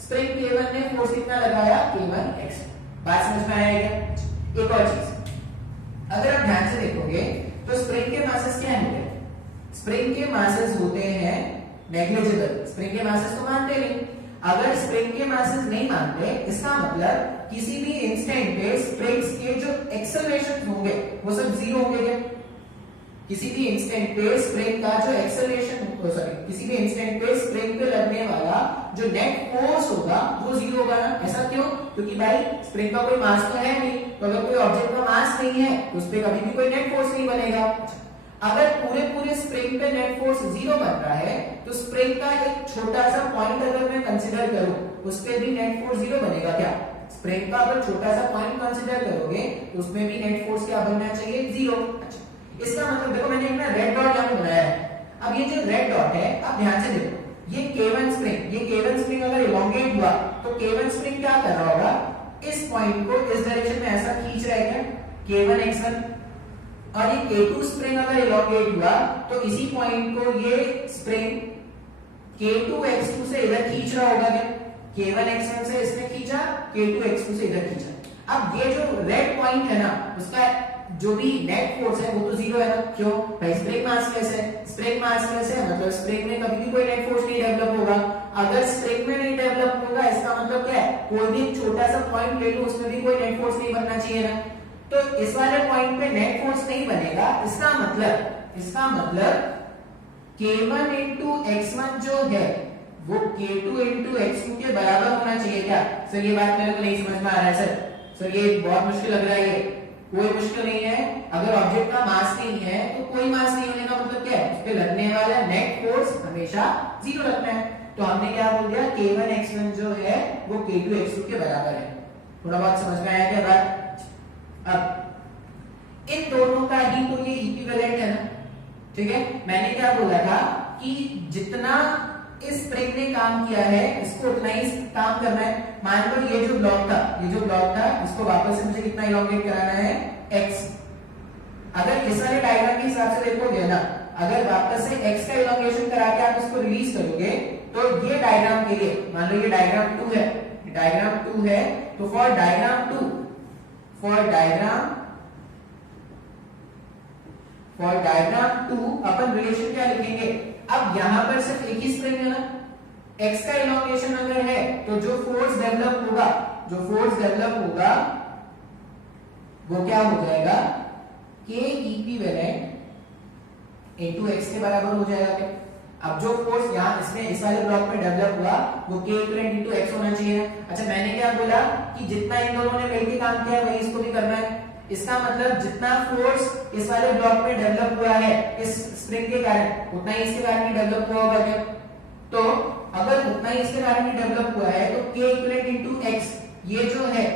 स्प्रिंग K1 ने फोर्स कितना लगाया? K1 X1। बात समझ में आया क्या? एक और चीज, अगर आप ध्यान से देखोगे तो स्प्रिंग के मासेस क्या होते हैं? स्प्रिंग के मासेस होते हैं नेग्लिजिबल। स्प्रिंग के मासेस तो मानते नहीं। अगर स्प्रिंग के मासेस नहीं मानते इसका मतलब किसी भी इंस्टेंट पे स्प्रिंग्स के जो एक्सेलरेशन होंगे वो सब जीरो होंगे क्या? किसी भी इंस्टेंट पे स्प्रिंग का जो एक्सेलरेशन, किसी भी इंस्टेंट पे स्प्रिंग पे लगने वाला जो नेट फोर्स होगा वो जीरो होगा ना? ऐसा क्यों? क्योंकि भाई स्प्रिंग का कोई मास तो है नहीं, तो अगर कोई ऑब्जेक्ट का मास नहीं है तो उस पे कभी भी कोई नेट फोर्स नहीं बनेगा। अगर पूरे स्प्रिंग पे नेट फोर्स जीरो बन रहा है तो स्प्रिंग का एक छोटा सा पॉइंट अगर मैं कंसीडर करूं उस पे भी नेट फोर्स जीरो बनेगा क्या? स्प्रिंग का अगर छोटा सा पॉइंट कंसीडर करोगे तो उसमें भी नेट फोर्स क्या बनना चाहिए? जीरो। अच्छा, इसका मतलब देखो मैंने एक रेड डॉट यहां पे बनाया है। अब ये जो रेड डॉट है, आप ध्यान से देखो, ये K1 स्प्रिंग, ये K1 स्प्रिंग अगर इलोंगेट हुआ तो K1 स्प्रिंग क्या कर रहा होगा? इस पॉइंट को इस डायरेक्शन में ऐसा खींच रहा है क्या? K1 X1। और ये K2 स्प्रिंग अगर इलोंगेट हुआ तो इसी पॉइंट को ये स्प्रिंग K2 X2 से इधर खींच रहा होगा क्या? K1 X1 से इसने खींचा, K2 X2 से इधर खींचा। अब ये जो रेड पॉइंट है ना, उसका जो भी नेट फोर्स है वो तो जीरो है ना? क्यों भाई? स्प्रिंग मासलेस है। स्प्रिंग मासलेस है मतलब स्प्रिंग में कभी भी कोई नेट फोर्स नहीं डेवलप होगा। अगर स्प्रिंग में नहीं डेवलप होगा इसका मतलब क्या है? कोई भी छोटा सा पॉइंट ले लो उसमें भी कोई नेट फोर्स नहीं बनना चाहिए ना? तो इस वाले पॉइंट पे नेट फोर्स नहीं बनेगा। इसका मतलब K1 into X1 जो है वो K2 into X2 के बराबर होना चाहिए क्या? सर ये बात मेरे को नहीं समझ में आ रहा है सर ये बहुत मुश्किल लग रहा है। ये कोई मुश्किल नहीं है। अगर ऑब्जेक्ट का मास नहीं है तो कोई मास नहीं होने का मतलब क्या है? उस पे लगने वाला नेट फोर्स हमेशा जीरो रखना है। तो हमने क्या बोल दिया? K1 X1 जो है वो K2 X2 के बराबर है। थोड़ा बहुत समझ में आया क्या बात? अब इन दोनों का ही तो ये इक्विवेलेंट है ना? ठीक है, मैंने क्या बोला था कि जितना इस स्प्रिंग ने काम किया है इसको उतना ही काम करना है। मान लो ये जो ब्लॉक था इसको वापस से मुझे कितना इलोंगेट कराना है? x। अगर इस वाले डायग्राम के हिसाब से देखोगे ना, अगर वापस से x का इलोंगेशन करा के आप इसको रिलीज करोगे तो ये डायग्राम के लिए, मान लो ये डायग्राम 2 है, तो फॉर डायग्राम 2 अपन रिलेशन क्या लिखेंगे? अब यहां पर सिर्फ एक ही स्प्रिंग है ना, x का इलोंगेशन अगर है तो जो फोर्स डेवलप होगा वो क्या हो जाएगा? k इक्विवेलेंट इनटू x के बराबर हो जाएगा क्या? अब जो फोर्स यहां इसमें इस वाले ब्लॉक में डेवलप हुआ वो k इक्विवेलेंट इनटू x होना चाहिए। अच्छा, मैंने क्या बोला कि जितना इन दोनों ने मिलकर काम किया वही इसको भी करना है। इसका मतलब जितना फोर्स इस वाले ब्लॉक में डेवलप हुआ है इस स्प्रिंग के कारण, उतना ही इसके कारण भी डेवलप हुआ होगा क्या? तो अगर उतना ही इसके कारण भी डेवलप हुआ है तो k इक्विवेलेंट इनटू x ये जो है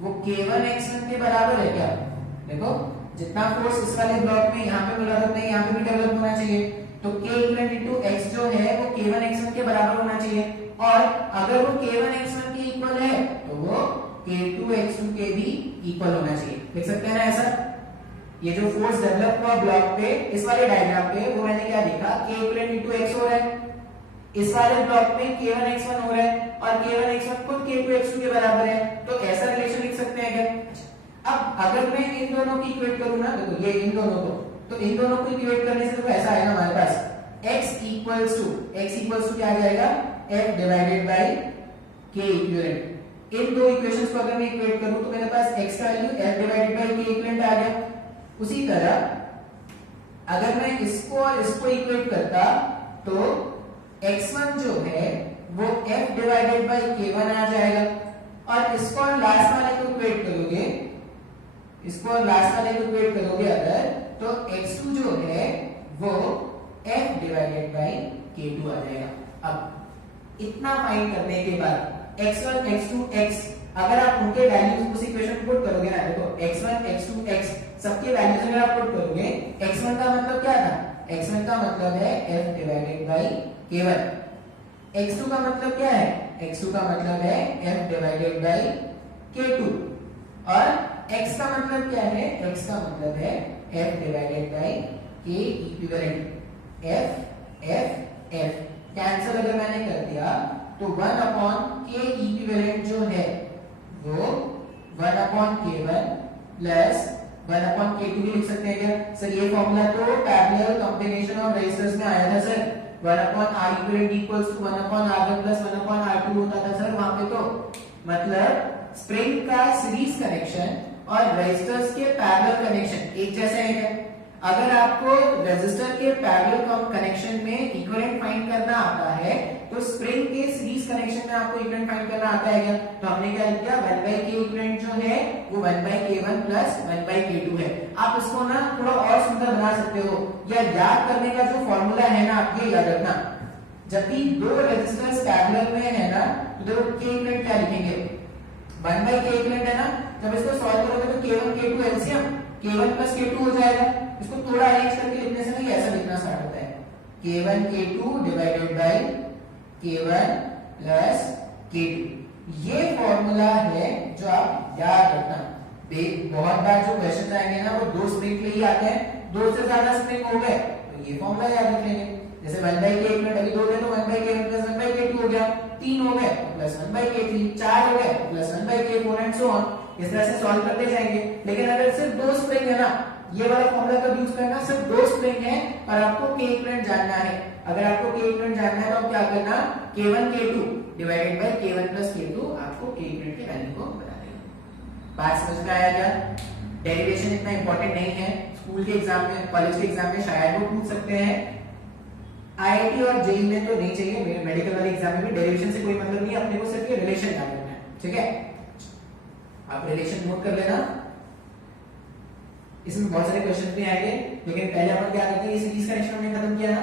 वो K1 X1 के बराबर है क्या? देखो जितना फोर्स इस वाले ब्लॉक में यहाँ पे मिला था उतना यहाँ पे भी डेवलप होना चाहिए। तो k इक्विवेलेंट इनटू x जो है वो K1 X1 के बराबर होना चाहिए। और अगर वो K1 X1 के इक्वल है तो वो K2 X2 के भी इक्वल होना चाहिए। देख सकते हैं ना ऐसा, ये जो फोर्स डेवलप हुआ ब्लॉक पे, इस वाले डायग्राम पे, वो मैंने क्या देखा, K इक्वल इनटू x हो रहा है, इस वाले ब्लॉक में K1 X1 हो रहा है और K1 X1 खुद K2 X2 के बराबर है, तो ऐसा रिलेशन लिख सकते हैं क्या? अब अगर मैं इन दोनों की इक्वेट करूं ना, देखो ये इन दोनों को, तो इन दोनों को इक्वेट करने से तो ऐसा आएगा हमारे पास x इक्वल्स टू क्या आ जाएगा, f divided by k equivalent. इन दो इक्वेशंस को अगर मैं इक्वेट करूं तो मेरे पास x का value f divided by k equivalent आ गया। उसी तरह अगर मैं इसको और इसको इक्वेट करता तो x1 जो है वो f डिवाइडेड बाय k1 आ जाएगा, और इसको और लास्ट वाले को इक्वेट करोगे, इसको और लास्ट वाले को इक्वेट करोगे अगर, तो x2 जो है वो f डिवाइडेड बाय k2 आ जाएगा। अब इतना फाइंड करने के बाद x1 x2 x, अगर आप उनके वैल्यूज उस इक्वेशन में पुट करोगे ना, देखो x1 x2 x सबके वैल्यूज अगर आप पुट करोगे, x1 का मतलब क्या था, x1 का मतलब है f divided bye k1, x2 का मतलब क्या है, x2 का मतलब है f डिवाइडेड बाय k2, और x का मतलब क्या है, x का मतलब है f divided by k equivalent. f f f cancel अगर मैंने कर दिया तो 1 अपॉन k इक्विवेलेंट जो है वो 1 upon k1 plus 1 upon k2 भी लिख सकते हैं क्या सर? ये फॉर्मूला तो पैरेलल कॉम्बिनेशन ऑफ रेजिस्टर्स में आया था sir, 1 upon r equivalent equals to 1 upon r1 plus 1 upon r2 होता था सर वहां पे। तो मतलब स्प्रिंग का सीरीज कनेक्शन और रेजिस्टर्स के पैरेलल कनेक्शन एक जैसे है। अगर आपको रेजिस्टर के पैरेलल कनेक्शन में इक्विवेलेंट फाइंड करना आता है तो स्प्रिंग के सीरीज कनेक्शन में आपको इक्विवेलेंट फाइंड करना आता है क्या? तो हमने क्या लिख दिया, 1/k इक्विवेलेंट जो है वो 1/k1 प्लस 1/k2 है। आप इसको ना थोड़ा और सुंदर बना सकते हो, या याद करने का जो फॉर्मूला है ना, आप ये याद रखना, जब भी दो रेजिस्टर्स पैरेलल में है ना तो देखो k इक्विवेलेंट क्या लिखेंगे, 1/k इक्विवेलेंट है ना, जब इसको सॉल्व करोगे तो k1 k2 LCM k1 plus k2 हो जाएगा। इसको थोड़ा अरेंज करके लिखने से ना ये ऐसा लिखना स्टार्ट होता है, k1 k2 divided by k1 plus k2। ये फॉर्मूला है जो आप याद रखना। बहुत बार जो क्वेश्चन आएंगे ना वो दो स्प्रिंग के लिए आते हैं, दो से ज्यादा स्प्रिंग हो गए तो ये फॉर्मूला याद रख लेंगे। जैसे 1/k इक्विवेलेंट अभी दो थे तो 1/k1 प्लस 1/k2 हो गया, 3 हो गए तो प्लस 1/k3, 4 हो गए तो plus 1/k4 and so on. इस तरह से सॉल्व करते जाएंगे। लेकिन अगर सिर्फ दो स्प्रिंग है ना, ये वाला फॉर्मूला कब यूज करना, सिर्फ दो स्प्रिंग है और आपको k इक्विवेलेंट जानना है। अगर आपको k इक्विवेलेंट जानना है तो क्या करना, k1 k2 divided by k1 plus k2 आपको k इक्विवेलेंट के वैल्यू को बता देगा। बात समझ में आया क्या? डेरिवेशन इतना इंपॉर्टेंट नहीं है, स्कूल के एग्जाम में, कॉलेज के एग्जाम में शायद वो पूछ सकते हैं, आईआईटी और जेईई में तो नहीं चाहिए, मेडिकल वाले एग्जाम में भी डेरिवेशन से कोई मतलब नहीं, अपने को सिर्फ ये रिलेशन याद रखना है। ठीक है, आप रिलेशन नोट कर लेना, इसमें बहुत सारे क्वेश्चन भी आएंगे। लेकिन पहले अपन क्या करते हैं, ये सीरीज कनेक्शन हमने खत्म किया ना,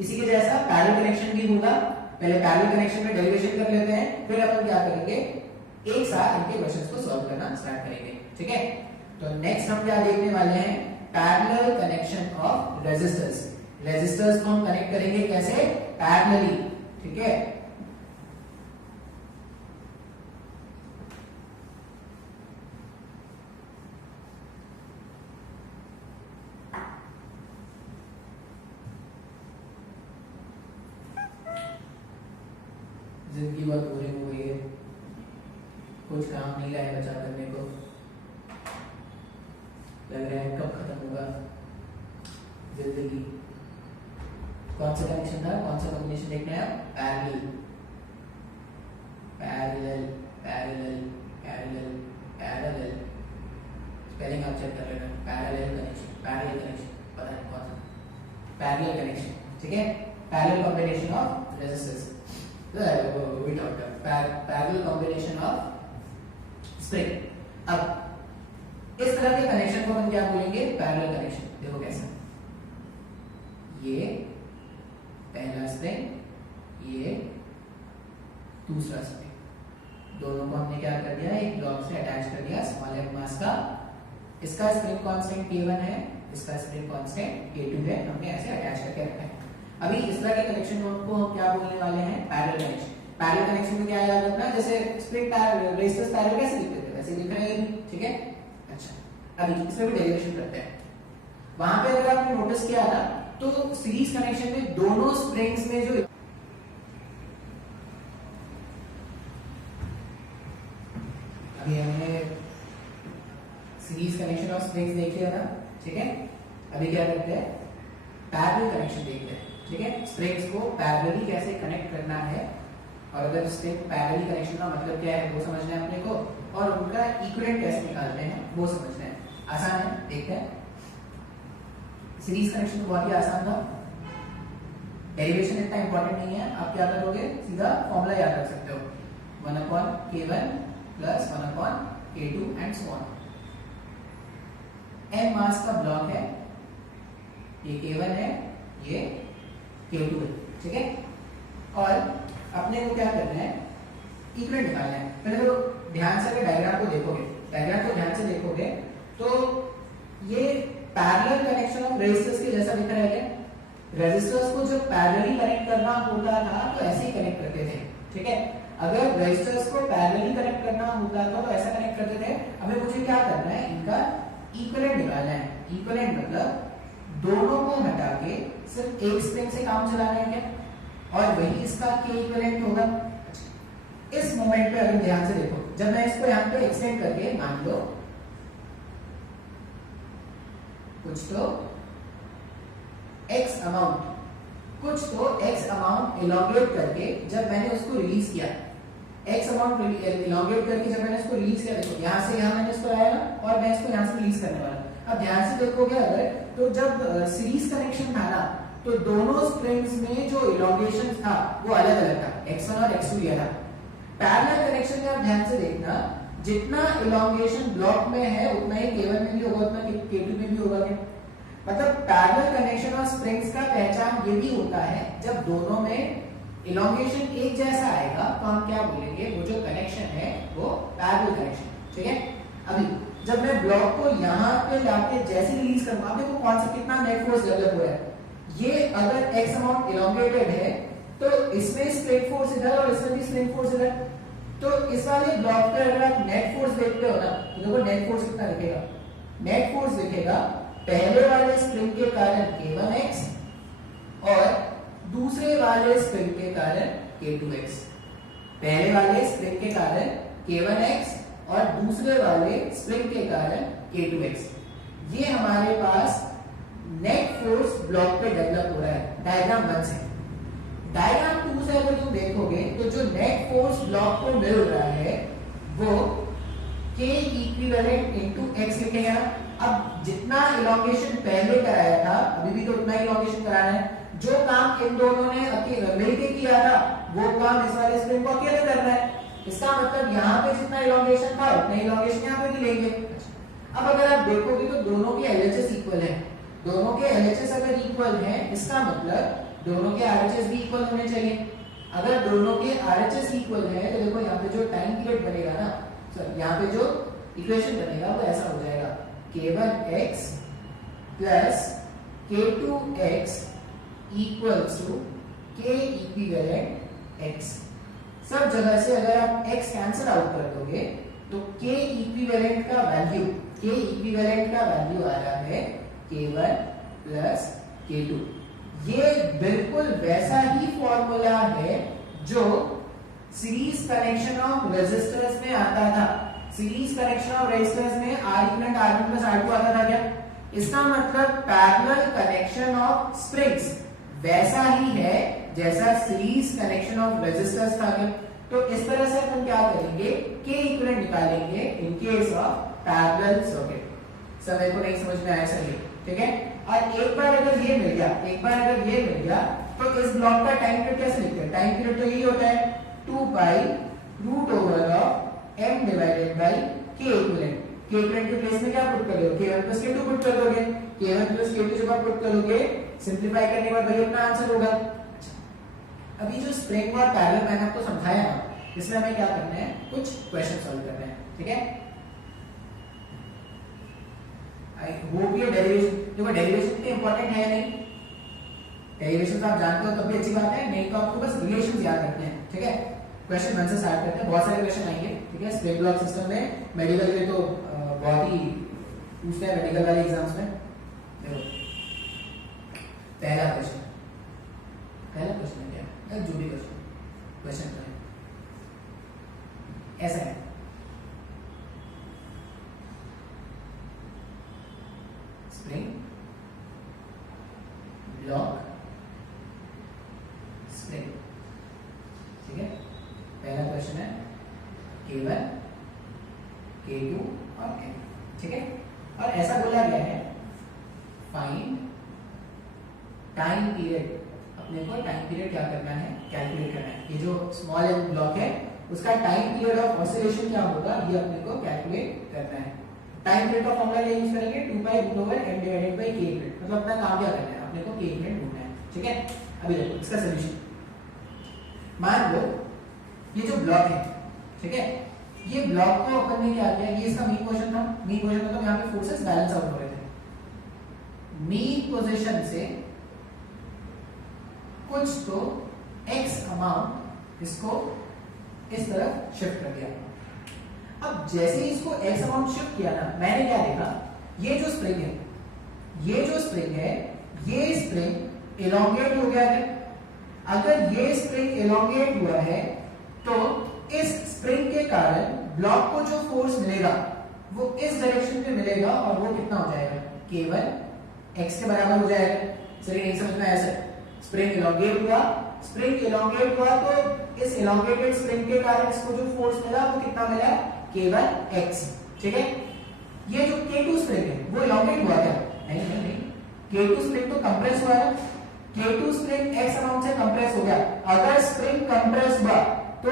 इसी के जैसा पैरेलल कनेक्शन भी होगा। पहले पैरेलल कनेक्शन में डेरिवेशन कर लेते हैं, फिर अपन क्या करेंगे, एक साथ इनके क्वेश्चंस को सॉल्व करना स्टार्ट करेंगे। ठीक है, तो नेक्स्ट हम क्या देखने वाले हैं, parallel connection of resistors. Resistors को हम कनेक्ट करेंगे कैसे, पैरेलली। ठीक है, जिंदगी बहुत बोरिंग हो गई है, कुछ काम नहीं रहा है बचा करने को, लग रहा है कब खत्म होगा जिंदगी। कौन सा कनेक्शन था, कौन सा कॉम्बिनेशन देखना है, parallel parallel parallel parallel parallel, spelling आप चेक कर लेना, पैरेलल कनेक्शन, पैरेलल कनेक्शन, पता नहीं कौन सा पैरेलल कनेक्शन। ठीक है, parallel combination of resistors, we talked about parallel combination of string। अब इस तरह के कनेक्शन को हम क्या बोलेंगे, पैरेलल कनेक्शन। देखो कैसा, ये पहला स्ट्रिंग, ये दूसरा स्ट्रिंग, दोनों को हमने क्या कर दिया, एक ब्लॉक से अटैच कर दिया स्मॉल f मास का। इसका स्प्रिंग कांस्टेंट k1 है, इसका स्प्रिंग कांस्टेंट k2 है, हमने ऐसे अटैच करके रखा है। अभी इस तरह के कनेक्शन को हम क्या बोलने वाले हैं, पैरेलल कनेक्शन। पैरेलल कनेक्शन में क्या याद रखना, जैसे स्प्रिंग रेजिस्टर्स पैरेलल कैसे दिखते थे वैसे दिख रहे हैं, ठीक है। अच्छा अभी इसमें भी डेरिवेशन करते हैं। वहां पे अगर आपने नोटिस किया ना तो सीरीज कनेक्शन में दोनों स्प्रिंग्स में जो अभी हमने सीरीज कनेक्शन ऑफ स्प्रिंग्स देख लिया था, ठीक है। अभी क्या करते हैं, पैरेलल कनेक्शन देखते हैं, ठीक है। स्प्रिंग्स को पैरेलली कैसे कनेक्ट करना है और अगर स्प्रिंग पैरेलली कनेक्शन का मतलब क्या है वो समझना है अपने को, और उनका इक्विवेलेंट कैसे निकालते हैं वो समझना है। आसान है, देखते हैं। सीरीज कनेक्शन तो बहुत ही आसान था, डेरिवेशन इतना इंपॉर्टेंट नहीं है। आप क्या करोगे, सीधा फॉर्मूला याद रख सकते हो 1/k1 plus 1/k2 and so on. n मास का ब्लॉक है, ये k1 है, ये k2 है, ठीक है। और अपने को क्या करना है, इक्विवेलेंट निकालना है। पहले तो ध्यान से अगर डायग्राम को देखोगे, डायग्राम को ध्यान से देखोगे तो ये पैरेलल कनेक्शन ऑफ रेजिस्टर्स के जैसा दिख रहा है क्या। रेजिस्टर्स को जब पैरेलली कनेक्ट करना होता था तो ऐसे ही कनेक्ट करते थे, ठीक है। अगर रेजिस्टर्स को पैरेलली कनेक्ट करना होता था तो ऐसा कनेक्ट करते थे। अभी मुझे क्या करना है, इनका इक्विवेलेंट निकालना है। इक्विवेलेंट मतलब दोनों को हटा के सिर्फ एक स्प्रिंग से काम चलाना है क्या, और वही इसका के इक्विवेलेंट होगा। इस मोमेंट पे अगर ध्यान से देखो, जब मैं इसको यहां पे एक्सटेंड करके मान लो कुछ तो x अमाउंट, कुछ तो x अमाउंट इलॉन्गेट करके जब मैंने उसको रिलीज किया, x अमाउंट इलॉन्गेट करके जब मैंने इसको रिलीज किया, देखो यहां से यहां मैंने इसको लाया और मैं इसको यहां से रिलीज करने वाला। अब ध्यान से देखोगे अगर, तो जब सीरीज कनेक्शन था ना तो दोनों स्प्रिंग्स में जो इलॉन्गेशन था वो अलग अलग था, x1 और x2 लिया था। पैरेलल कनेक्शन में आप ध्यान से देखना, जितना इलॉन्गेशन ब्लॉक में है उतना ही k1 में भी होगा, उतना k2 में भी होगा क्या। मतलब पैरेलल कनेक्शन और स्प्रिंग्स का पहचान ये भी होता है, जब दोनों में इलॉन्गेशन एक जैसा आएगा तो हम क्या बोलेंगे, वो जो कनेक्शन है वो पैरेलल कनेक्शन, ठीक है। अभी जब मैं ब्लॉक को यहाँ पे लाके जैसे रिलीज करूंगा, आप देखो कौन सा कितना नेट फोर्स डेवलप हो रहा है। ये अगर x अमाउंट इलॉन्गेटेड है तो इसमें स्प्रिंग फोर्स इधर और इसमें भी स्प्रिंग फोर्स इधर, तो इस वाले ब्लॉक पे अगर आप नेट फोर्स देखते हो ना तो देखो नेट फोर्स कितना दिखेगा। नेट फोर्स दिखेगा पहले वाले स्प्रिंग के कारण k1x और दूसरे वाले स्प्रिंग के कारण k2x। पहले वाले स्प्रिंग के कारण k1x और दूसरे वाले स्प्रिंग के कारण k2x। ये हमारे पास नेट फोर्स ब्लॉक पे डेवलप हो रहा है डायग्राम 1 से। डायग्राम 2 से अगर तुम देखोगे तो जो नेट फोर्स ब्लॉक को मिल रहा है वो k इक्विवेलेंट इनटू x लिखेंगे ना। अब जितना इलॉन्गेशन पहले कराया था अभी भी तो उतना इलॉन्गेशन कराना है। जो काम इन दोनों ने मिलके किया था वो काम इस वाले स्प्रिंग को अकेले करना है। इसका मतलब यहाँ पे जितना इलॉन्गेशन था उतना इलॉन्गेशन यहाँ पे भी लेंगे। अब अगर आप देखोगे तो दोनों के LHS इक्वल है, दोनों के LHS अगर इक्वल है इसका मतलब दोनों के RHS भी इक्वल होने चाहिए। अगर दोनों के RHS इक्वल है तो देखो यहाँ पे जो टाइम पीरियड बनेगा ना, सर यहाँ पे जो इक्वेशन बनेगा वो ऐसा हो जाएगा k1x plus k2x equals to k equivalent x। सब जगह से अगर आप x कैंसिल आउट कर दोगे तो k इक्विवेलेंट का वैल्यू आ रहा है k1 प्लस k2। ये बिल्कुल वैसा ही फॉर्मूला है जो सीरीज कनेक्शन ऑफ रेजिस्टर्स में आता था। सीरीज कनेक्शन ऑफ रेजिस्टर्स में R equivalent R1 plus R2 आता था क्या। इसका मतलब पैरेलल कनेक्शन ऑफ स्प्रिंग्स वैसा ही है जैसा सीरीज कनेक्शन ऑफ रेजिस्टर्स था क्या। तो इस तरह से हम क्या करेंगे, K इक्विवेलेंट निकालेंगे in case of parallel circuit. समय को नहीं समझ में आया सही, ठीक है। और एक बार अगर ये मिल गया तो इस ब्लॉक का टाइम पीरियड कैसे लिखते हैं। टाइम पीरियड तो यही होता है 2 pi root over of m divided by k equivalent. k equivalent के प्लेस में क्या पुट कर दोगे, k1 प्लस k2 पुट कर दोगे। k1 प्लस k2 जब आप पुट करोगे सिंपलीफाई करने के बाद वही अपना आंसर होगा। अभी जो स्प्रिंग और पैरेलल मैंने आपको समझाया ना, इसमें हमें क्या करना है, कुछ क्वेश्चन सॉल्व करना है, ठीक है। आई होप ये डेरिवेशन, देखो डेरिवेशन तो इंपॉर्टेंट है नहीं, डेरिवेशन तो आप जानते हो तब भी अच्छी बात है, नहीं तो आपको बस रिलेशंस याद रखने हैं, ठीक है। क्वेश्चन 1 से स्टार्ट करते हैं, बहुत सारे क्वेश्चन आएंगे, ठीक है। स्प्रिंग ब्लॉक सिस्टम में मेडिकल के तो बहुत ही पूछते हैं मेडिकल वाले एग्जाम्स में। देखो पहला क्वेश्चन क्या है, जो भी क्वेश्चन तो है ऐसा है, स्प्रिंग ब्लॉक स्प्रिंग, ठीक है। पहला क्वेश्चन है K1 K2 और K, ठीक है। और ऐसा बोला गया है फाइंड टाइम पीरियड, अपने को टाइम पीरियड क्या करना है, कैलकुलेट करना है। ये जो स्मॉल एन ब्लॉक है उसका टाइम पीरियड ऑफ ऑसिलेशन क्या होगा ये अपने को कैलकुलेट करना है। टाइम पीरियड का फॉर्मूला क्या यूज करेंगे, 2 pi root over m divided by k period, मतलब अपना काम क्या करना है, अपने को k पीरियड ढूंढना है, ठीक है। अभी देखो इसका सॉल्यूशन, मान लो ये जो ब्लॉक है, ठीक है, ये ब्लॉक को अपन ने क्या किया, ये इसका मीन पोजीशन था, मीन पोजीशन मतलब यहाँ पे फोर्सेस बैलेंस आउट हो रहे थे। मीन पोजीशन से कुछ तो x अमाउंट इसको इस तरफ शिफ्ट कर दिया। अब जैसे ही इसको x अमाउंट शिफ्ट किया ना, मैंने क्या देखा, ये जो स्प्रिंग है, ये स्प्रिंग एलोंगेट हो गया है। अगर ये स्प्रिंग एलोंगेट हुआ है तो इस स्प्रिंग के कारण ब्लॉक को जो फोर्स मिलेगा वो इस डायरेक्शन में मिलेगा और वो कितना हो जाएगा, केवल x के बराबर हो जाएगा। चलिए नहीं समझ में आया सर, स्प्रिंग एलोंगेट हुआ तो इस एलोंगेटेड स्प्रिंग के कारण इसको जो फोर्स मिला वो कितना मिला, केवल x, ठीक है। ये जो K2 स्प्रिंग है वो एलोंगेट हुआ क्या, नहीं, K2 स्प्रिंग तो कंप्रेस हुआ है, K2 स्प्रिंग x अमाउंट से कंप्रेस हो गया। अगर स्प्रिंग कंप्रेस हुआ तो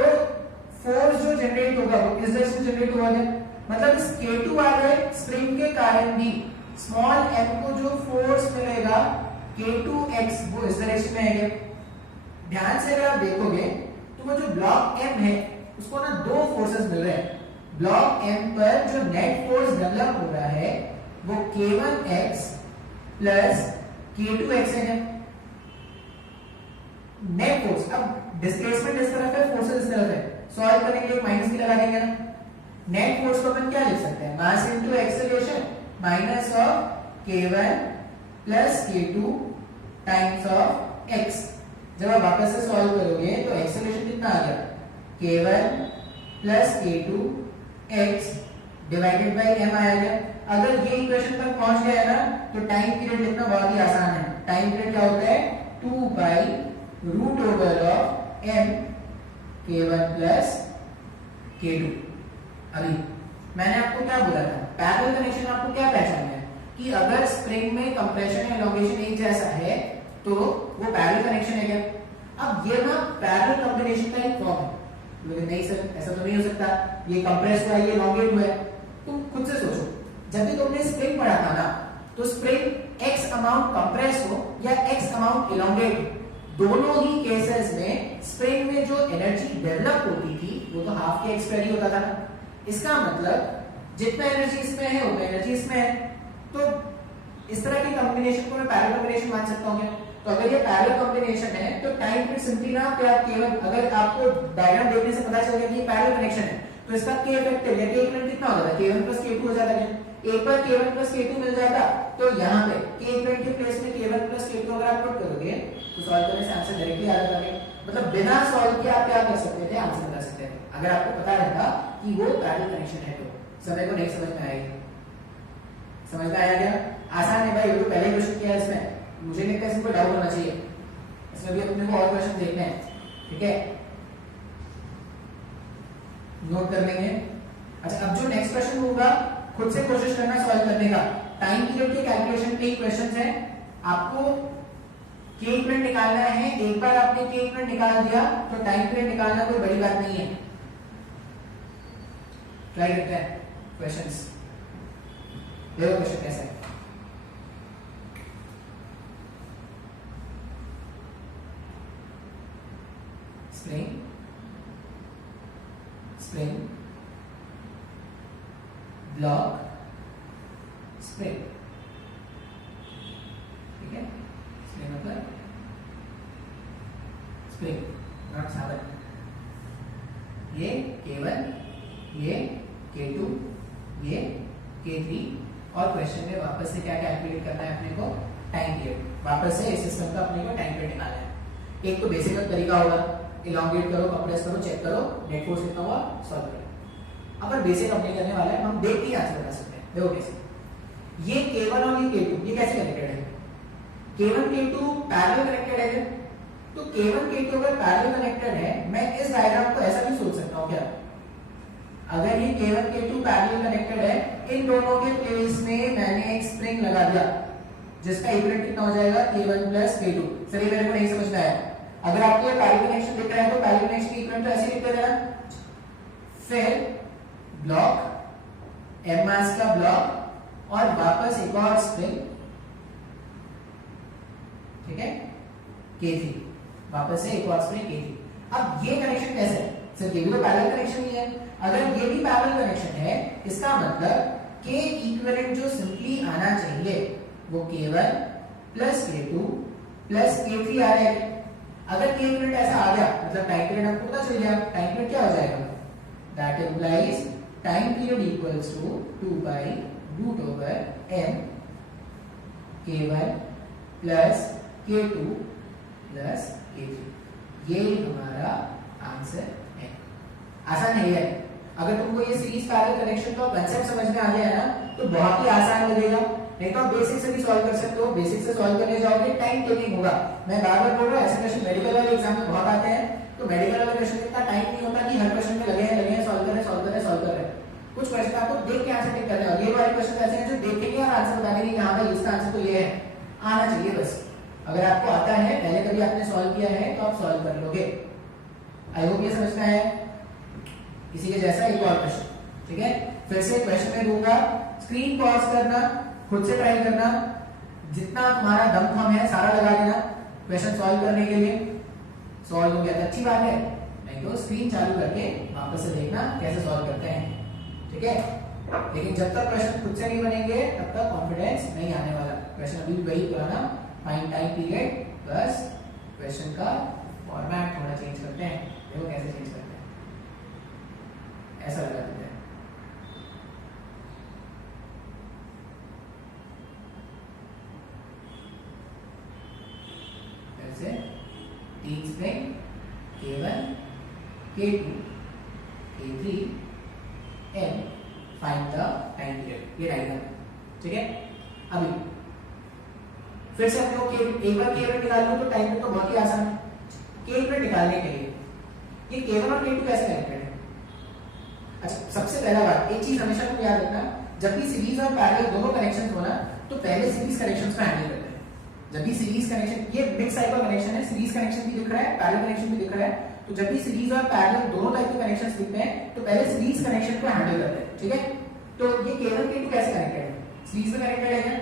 फोर्स जो जनरेट होगा वो किस डायरेक्शन में जनरेट होगा, मतलब इस K2 वाले स्प्रिंग के कारण भी स्मॉल m को जो फोर्स मिलेगा K2x वो इस डायरेक्शन में आएगा। ध्यान से अगर आप देखोगे तो वो जो ब्लॉक m है उसको ना दो फोर्सेस मिल रहे हैं। ब्लॉक m पर जो नेट फोर्स डेवलप हो रहा है वो K1x प्लस K2x है, नेट फोर्स। अब डिस्प्लेसमेंट इस तरफ है, फोर्सेस इस तरफ है, सॉल्व करने के लिए माइनस की लगा देंगे ना। नेट फोर्स को अपन क्या लिख सकते हैं, मास into acceleration minus of K1 plus K2 times of x। जब आप वापस से सॉल्व करोगे तो एक्सेलरेशन कितना आ गया, K1 plus K2 x divided by m आ गया। अगर ये इक्वेशन पर पहुंच गया ना तो टाइम पीरियड लिखना बहुत ही आसान है। टाइम पीरियड क्या होता है, 2 pi root over of m K1 plus K2। अभी मैंने आपको क्या बोला था, पैरेलल कनेक्शन आपको क्या पहचानना है कि अगर स्प्रिंग में कंप्रेशन या एलोंगेशन एक जैसा है तो वो पैरेलल कनेक्शन है क्या। अब ये ना पैरेलल कॉम्बिनेशन का एक फॉर्म है, लेकिन नहीं सर ऐसा तो नहीं हो सकता, ये कंप्रेस हुआ है ये एलोंगेट हुआ है। तुम खुद से सोचो, जब भी तुमने स्प्रिंग पढ़ा था ना तो स्प्रिंग x अमाउंट कंप्रेस हो या x अमाउंट एलोंगेट हो, दोनों ही केसेस में स्प्रिंग में जो एनर्जी डेवलप होती थी वो तो हाफ के x होता था ना। इसका मतलब जितना एनर्जी इसमें है उतना एनर्जी इसमें है, तो इस तरह के कॉम्बिनेशन को मैं पैरेलल कॉम्बिनेशन मान सकता हूं क्या। तो अगर ये पैरेलल कॉम्बिनेशन है तो टाइम पीरियड सिंपली ना केवल अगर आपको डायग्राम देखने से पता चल गया कि ये पैरेलल कनेक्शन है तो इसका k इफेक्टिव या k इक्विवेलेंट कितना हो जाता, K1 plus K2 हो जाता है। एक बार K1 plus K2 मिल जाता तो यहाँ पे k इक्विवेलेंट के प्लेस में K1 plus K2 अगर आप पुट करोगे तो सॉल्व करने से आंसर डायरेक्टली आ जाता है। मतलब बिना सॉल्व किए आप क्या कर सकते थे, आंसर बता सकते थे अगर आपको पता रहता कि वो पैरेलल कनेक्शन है। तो समय को नहीं समझ में आएगी, समझ में आया क्या, आसान है भाई। ये तो पहले क्वेश्चन किया है इसमें, मुझे नहीं लगता इसमें कोई डाउट होना चाहिए, इसमें भी अपने को और क्वेश्चन देखने हैं, ठीक है, नोट कर लेंगे। अच्छा अब जो नेक्स्ट क्वेश्चन होगा खुद से कोशिश करना सॉल्व करने का। टाइम पीरियड के कैलकुलेशन के क्वेश्चंस हैं, आपको k इक्विवेलेंट निकालना है। एक बार आपने k इक्विवेलेंट निकाल दिया तो टाइम पीरियड निकालना कोई बड़ी बात नहीं है। ट्राई करते हैं क्वेश्चंस, देखो क्वेश्चन कैसा है। स्प्रिंग ब्लॉक स्प्रिंग, ठीक है, स्प्रिंग मतलब स्प्रिंग नॉट साधन। ये K1, ये K2, ये K3 और क्वेश्चन में वापस से क्या कैलकुलेट करना है अपने को, टाइम पीरियड। वापस से इस सिस्टम का अपने को टाइम पीरियड निकालना है। एक तो बेसिक तरीका होगा, इलॉन्गेट करो, कंप्रेस करो, चेक करो नेट फोर्स कितना हुआ, सॉल्व करो। अगर बेसिक अपने करने वाला है, हम देख के आंसर बता सकते हैं। देखो कैसे, ये K1 और ये K2 ये कैसे कनेक्टेड है, K1 K2 पैरेलल कनेक्टेड है। तो K1 K2 अगर पैरेलल कनेक्टेड है, मैं इस डायग्राम को ऐसा भी सोच सकता हूं क्या, अगर ये K1 K2 पैरेलल कनेक्टेड है, इन दोनों के प्लेस में मैंने एक स्प्रिंग लगा दिया जिसका इक्विवेलेंट कितना हो जाएगा, K1 प्लस K2। सर ये मेरे को नहीं समझ में आया। अगर आपको ये पैरेलल कनेक्शन दिख रहा है तो पैरेलल कनेक्शन की इक्विवेलेंट तो ऐसे लिख देना, फिर ब्लॉक एम मास का ब्लॉक और वापस एक और स्प्रिंग, ठीक है, K3, वापस से एक और स्प्रिंग K3। अब ये कनेक्शन कैसे है, सर ये भी तो पैरेलल कनेक्शन ही है। अगर ये भी पैरेलल कनेक्शन है, इसका मतलब K इक्विवेलेंट जो सिंपली आना चाहिए वो K1 plus K2 plus K3 आ रहा है। अगर K इक्विवेलेंट ऐसा आ गया मतलब टाइम पीरियड आपको पता चल गया, टाइम पीरियड क्या हो जाएगा, that implies time period equals to 2 by root over m K1 plus K2 plus K3। ये हमारा आंसर है। आसान नहीं है। अगर तुमको ये सीरीज पैरेलल कनेक्शन का कांसेप्ट समझ में आ गया है ना तो बहुत ही आसान लगेगा। नहीं तो आप बेसिक से भी सॉल्व कर सकते हो, बेसिक से सॉल्व करने जाओगे टाइम टेकिंग होगा। मैं बार-बार बोल रहा हूं, ऐसे क्वेश्चन मेडिकल वाले एग्जाम में बहुत आते हैं, तो मेडिकल वाले क्वेश्चन में इतना टाइम नहीं होता कि हर क्वेश्चन में लगे हैं सॉल्व कर रहे हैं। कुछ क्वेश्चन आपको देख के आंसर टिक करने होंगे। ये वाले क्वेश्चन ऐसे हैं जो देखेंगे और आंसर बता देंगे कि हां भाई इसका आंसर तो ये है, आना चाहिए बस। अगर आपको आता है, पहले कभी आपने सॉल्व किया है तो आप सॉल्व कर लोगे। आई होप ये समझना है। इसी के जैसा एक और क्वेश्चन, ठीक है, फिर से क्वेश्चन में दूंगा, स्क्रीन पॉज करना, खुद से ट्राई करना, जितना तुम्हारा दम खम है सारा लगा देना क्वेश्चन सॉल्व करने के लिए। सॉल्व हो गया तो अच्छी बात है, नहीं तो स्क्रीन चालू करके वापस से देखना कैसे सॉल्व करते हैं, ठीक है। लेकिन जब तक क्वेश्चन खुद से नहीं बनेंगे तब तक कॉन्फिडेंस नहीं आने वाला। क्वेश्चन अभी भी वही पुराना, फाइंड टाइम पीरियड, बस क्वेश्चन का फॉर्मेट थोड़ा चेंज करते हैं। देखो कैसे चेंज करते हैं, ऐसा लगा देते हैं। ऐसे 3 spring K1 K2 K3 M, find the time period. ये डायग्राम, ठीक है। अभी फिर से हम लोग एक बार K1 निकाल लो तो टाइम पीरियड तो बहुत ही आसान है। K1 निकालने के लिए ये K1 और K2 कैसे कनेक्टेड है। अच्छा, सबसे पहला बात एक चीज हमेशा तुम याद रखना, जब भी सीरीज और पैरेलल दोनों कनेक्शंस हो ना तो पहले सीरीज कनेक्शंस को हैंडल करते हैं। जब भी सीरीज कनेक्शन, ये मिक्स टाइप का कनेक्शन है, सीरीज कनेक्शन भी दिख रहा है, पैरेलल कनेक्शन भी दिख रहा है, तो जब भी सीरीज और पैरेलल दोनों टाइप के कनेक्शंस दिखते हैं तो पहले सीरीज कनेक्शन को हैंडल करते हैं, ठीक है। तो ये K1 K2 कैसे कनेक्टेड है, सीरीज में कनेक्टेड है क्या।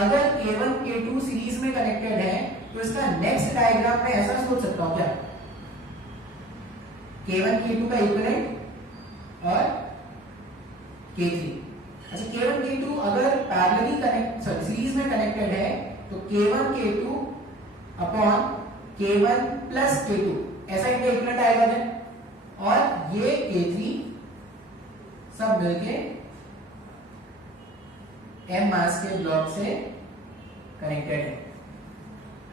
अगर K1 K2 सीरीज में कनेक्टेड है तो इसका नेक्स्ट डायग्राम में ऐसा सोच सकता हूं क्या, K1 K2 का इक्विवेलेंट और K3। अच्छा, K1 K2 अगर पैरेलली कनेक्ट सीरीज में कनेक्टेड है तो K1 K2 upon K1 plus K2 ऐसा इनका इक्विवेलेंट आएगा क्या, और ये K3 सब मिलके M मास के ब्लॉक से कनेक्टेड है।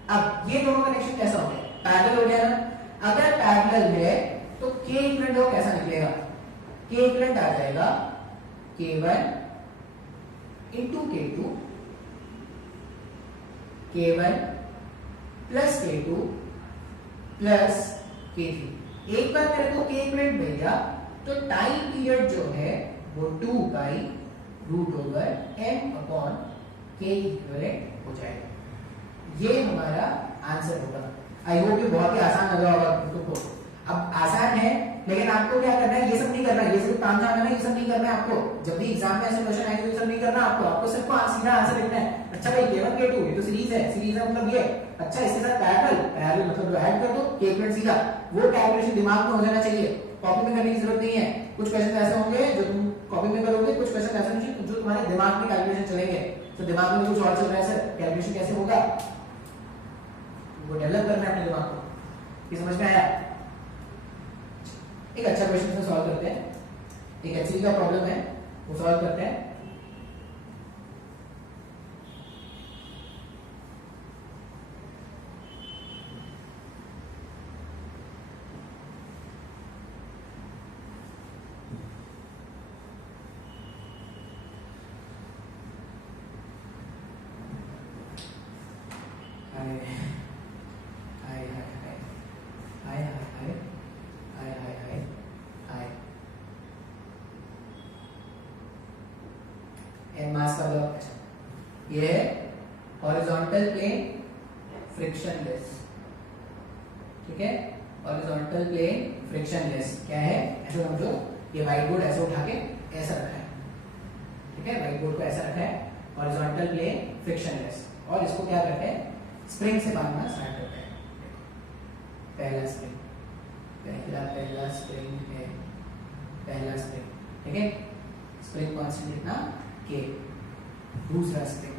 अब ये दोनों कनेक्शन कैसा हो गया, पैरेलल हो गया ना। अगर पैरेलल है तो K इक्विवेलेंट हो कैसा निकलेगा, K इक्विवेलेंट आ जाएगा K1 into K2 K1 plus K2 plus K3। एक बार मेरे को K इक्विवेलेंट मिल गया तो टाइम पीरियड जो है वो 2 by root over m upon K equivalent हो जाएगा। ये हमारा आंसर होगा। आई होप ये बहुत ही आसान लग रहा होगा तुमको। अब आसान है लेकिन आपको क्या करना है, ये सब नहीं करना है, ये सिर्फ काम जाना है, ये सब नहीं करना है आपको। जब भी एग्जाम में ऐसे क्वेश्चन आएंगे ये सब नहीं करना आपको सिर्फ सीधा आंसर लिखना है। अच्छा भाई K1 K2 ये तो सीरीज है, सीरीज है मतलब ये, अच्छा इसके साथ पैरेलल मतलब जो ऐड कर दो K इक्विवेलेंट सीधा, वो कैलकुलेशन दिमाग में हो जाना चाहिए, कॉपी में करने की जरूरत नहीं है। कुछ क्वेश्चन ऐसे होंगे जो तुम कॉपी में करोगे, कुछ क्वेश्चन ऐसे होंगे जो तुम्हारे दिमाग में कैलकुलेशन चलेंगे। तो दिमाग में कुछ और चल रहा है सर, कैलकुलेशन कैसे होगा, वो डेवलप करना है अपने दिमाग को। ये समझ में आया। एक अच्छा क्वेश्चन से सॉल्व करते हैं, एक एचसीवी का प्रॉब्लम है वो सॉल्व करते हैं। मास का ब्लॉक, अच्छा ये है हॉरिजॉन्टल प्लेन फ्रिक्शनलेस, ठीक है, हॉरिजॉन्टल प्लेन फ्रिक्शनलेस क्या है, ऐसे समझो ये व्हाइट बोर्ड ऐसे उठा के ऐसा रखा है, ठीक है, व्हाइट बोर्ड को ऐसा रखा है, हॉरिजॉन्टल प्लेन फ्रिक्शनलेस, और इसको क्या करते हैं स्प्रिंग से बांधना स्टार्ट करते हैं। पहला स्प्रिंग, पहला स्प्रिंग है, पहला स्प्रिंग, ठीक है, स्प्रिंग कांस्टेंट कितना के, दूसरा स्प्रिंग,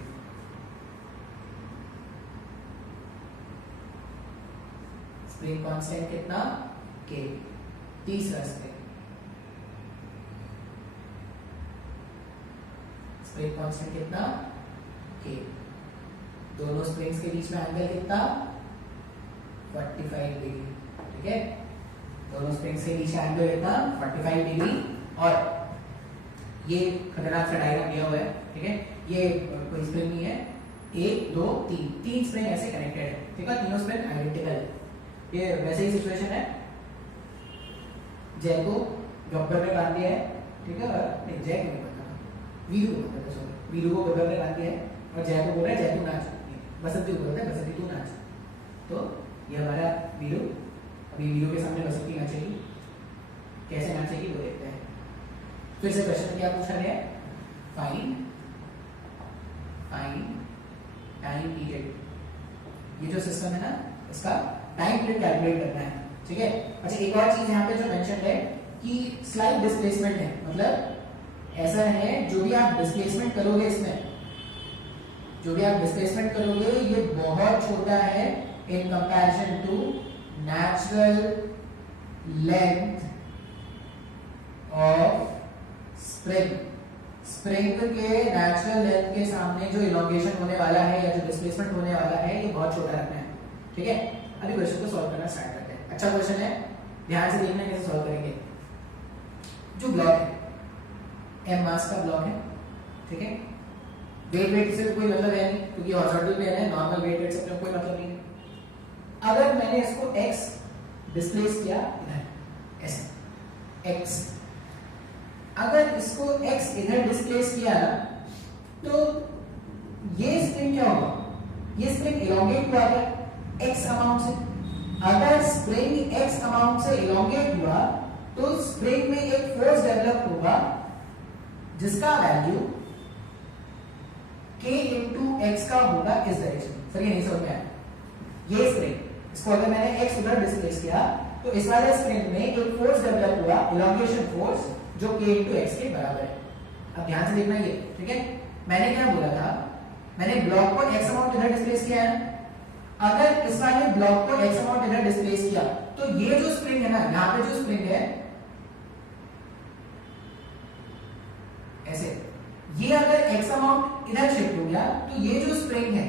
स्प्रिंग कांस्टेंट कितना के, तीसरा स्प्रिंग, स्प्रिंग कांस्टेंट कितना के, दोनों स्प्रिंग्स के बीच में एंगल कितना 45 डिग्री, ठीक है, दोनों स्प्रिंग्स के बीच एंगल कितना 45 डिग्री, और ये खतरनाक सा डायग्राम दिया हुआ है, ठीक है, ये कोई स्प्रिंग नहीं है, 1 2 3 तीन स्प्रिंग ऐसे कनेक्टेड है, ठीक है, तीनों स्प्रिंग आइडेंटिकल। ये वैसे ही सिचुएशन है, जय को गब्बर ने बांध दिया है, ठीक है, नहीं जय को नहीं बांधा, वीरू को बांधा, सॉरी वीरू को गब्बर ने बांध दिया है, और जय को बोल रहा है जय तू नाच, बसंती को बोलता है बसंती तू नाच, तो ये हमारा वीरू, अभी वीरू के सामने बसंती नाचेगी, कैसे नाचेगी वो देखते हैं। फिर से क्वेश्चन क्या पूछा गया है, फाइंड टाइम पीरियड, ये जो सिस्टम है ना इसका टाइम पीरियड कैलकुलेट करना है, ठीक है। अच्छा एक और चीज यहाँ पे जो मेंशन है कि स्लाइड डिस्प्लेसमेंट है, मतलब ऐसा है जो भी आप डिस्प्लेसमेंट करोगे इसमें, जो भी आप डिस्प्लेसमेंट करोगे ये बहुत छोटा है in comparison to natural length of spring, spring के नेचुरल लेंथ के सामने जो इलॉन्गेशन होने वाला है या जो डिस्प्लेसमेंट होने वाला है ये बहुत छोटा रखना है, ठीक है। अभी क्वेश्चन को सॉल्व करना स्टार्ट करते हैं। अच्छा क्वेश्चन है, ध्यान से देखना कैसे सॉल्व करेंगे। जो ब्लॉक है एम मास का ब्लॉक है, ठीक है, वेट से कोई मतलब है नहीं क्योंकि हॉरिजॉन्टल प्लेन है, नॉर्मल वेट से कोई मतलब नहीं है। अगर मैंने इसको x डिस्प्लेस किया इधर ऐसे x, अगर इसको x इधर डिस्प्लेस किया ना तो ये स्प्रिंग क्या होगा, ये स्प्रिंग इलोंगेट हुआ क्या x अमाउंट से, अगर स्प्रिंग x अमाउंट से इलोंगेट हुआ तो स्प्रिंग में एक फोर्स डेवलप होगा जिसका वैल्यू k इंटू एक्स का होगा इस डायरेक्शन। सर ये नहीं समझ में आया, ये स्प्रिंग इसको अगर मैंने x उधर डिस्प्लेस किया तो इस वाले स्प्रिंग में एक फोर्स डेवलप हुआ, इलॉन्गेशन फोर्स, जो k इंटू एक्स के बराबर है। अब ध्यान से देखना ये, ठीक है, मैंने क्या बोला था, मैंने ब्लॉक को x अमाउंट इधर डिस्प्लेस किया है, अगर इस वाले ब्लॉक को x अमाउंट इधर डिस्प्लेस किया तो ये जो स्प्रिंग है ना, यहां पे जो स्प्रिंग है ऐसे, ये अगर x अमाउंट इधर शिफ्ट हो गया तो ये जो स्प्रिंग है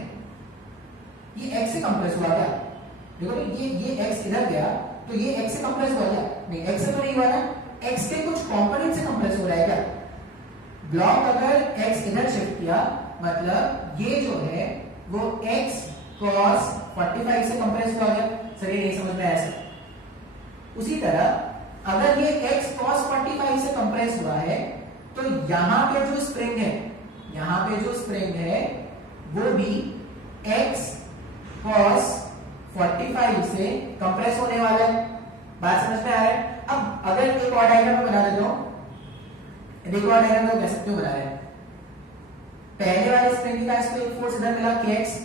ये x से कंप्रेस हुआ क्या, देखो ये x इधर गया तो ये x से कंप्रेस हुआ क्या, नहीं x से तो नहीं हुआ ना, x के कुछ कंपोनेंट से कंप्रेस हो रहा है क्या। ब्लॉक अगर x इधर शिफ्ट किया मतलब ये जो है वो x cos 45 से कंप्रेस हुआ गया। सर ये नहीं समझ में आया सर। उसी तरह अगर ये x cos 45 से कंप्रेस हुआ है तो यहां पे जो स्प्रिंग है, यहां पे जो स्प्रिंग है वो भी x cos 45 से कंप्रेस होने वाला है। बात समझ में आ रहा है। अब अगर एक और डायग्राम बना देता हूं, देखो और डायग्राम को कैसे क्यों बना रहे हैं। पहले वाले स्प्रिंग का इसको एक फोर्स इधर मिला kx।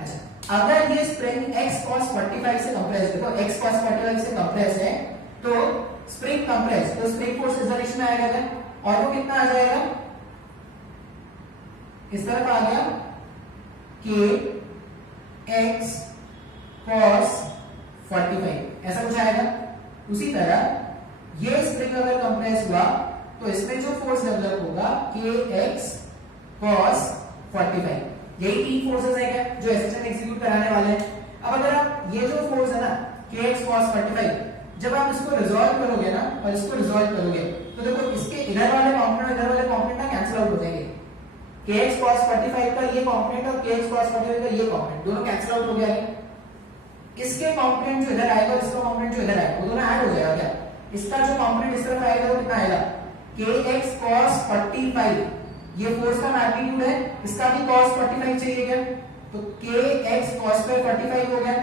अच्छा अगर ये स्प्रिंग x cos 45 से कंप्रेस, देखो x cos 45 से कंप्रेस है तो स्प्रिंग कंप्रेस, तो स्प्रिंग फोर्स इस डायरेक्शन में आएगा और वो कितना आ जाएगा, इस तरफ आ गया k x cos 45, ऐसा कुछ आएगा। उसी तरह ये स्प्रिंग अगर कंप्रेस हुआ तो इसमें जो फोर्स डेवलप होगा kx cos 45, यही तीन फोर्सेस है क्या जो एसेशन एग्जीक्यूट कराने वाले हैं। अब अगर आप ये जो फोर्स है ना kx cos 45, जब आप इसको रिजॉल्व करोगे ना और इसको रिजॉल्व करोगे तो देखो इसके इधर वाले कंपोनेंट इधर वाले कंपोनेंट ना कैंसिल आउट हो जाएंगे। kx cos 45 का ये कंपोनेंट और kx cos 45 का ये कंपोनेंट दोनों कैंसिल आउट हो गया है। इसके कंपोनेंट जो इधर आएगा और इसका कंपोनेंट जो इधर आएगा वो दोनों ऐड हो जाएगा क्या। इसका जो कंपोनेंट इस तरफ आएगा वो कितना आएगा kx cos 45, ये फोर्स का मैग्नीट्यूड है, इसका भी cos 45 चाहिए क्या, तो kx cos 45 हो गया।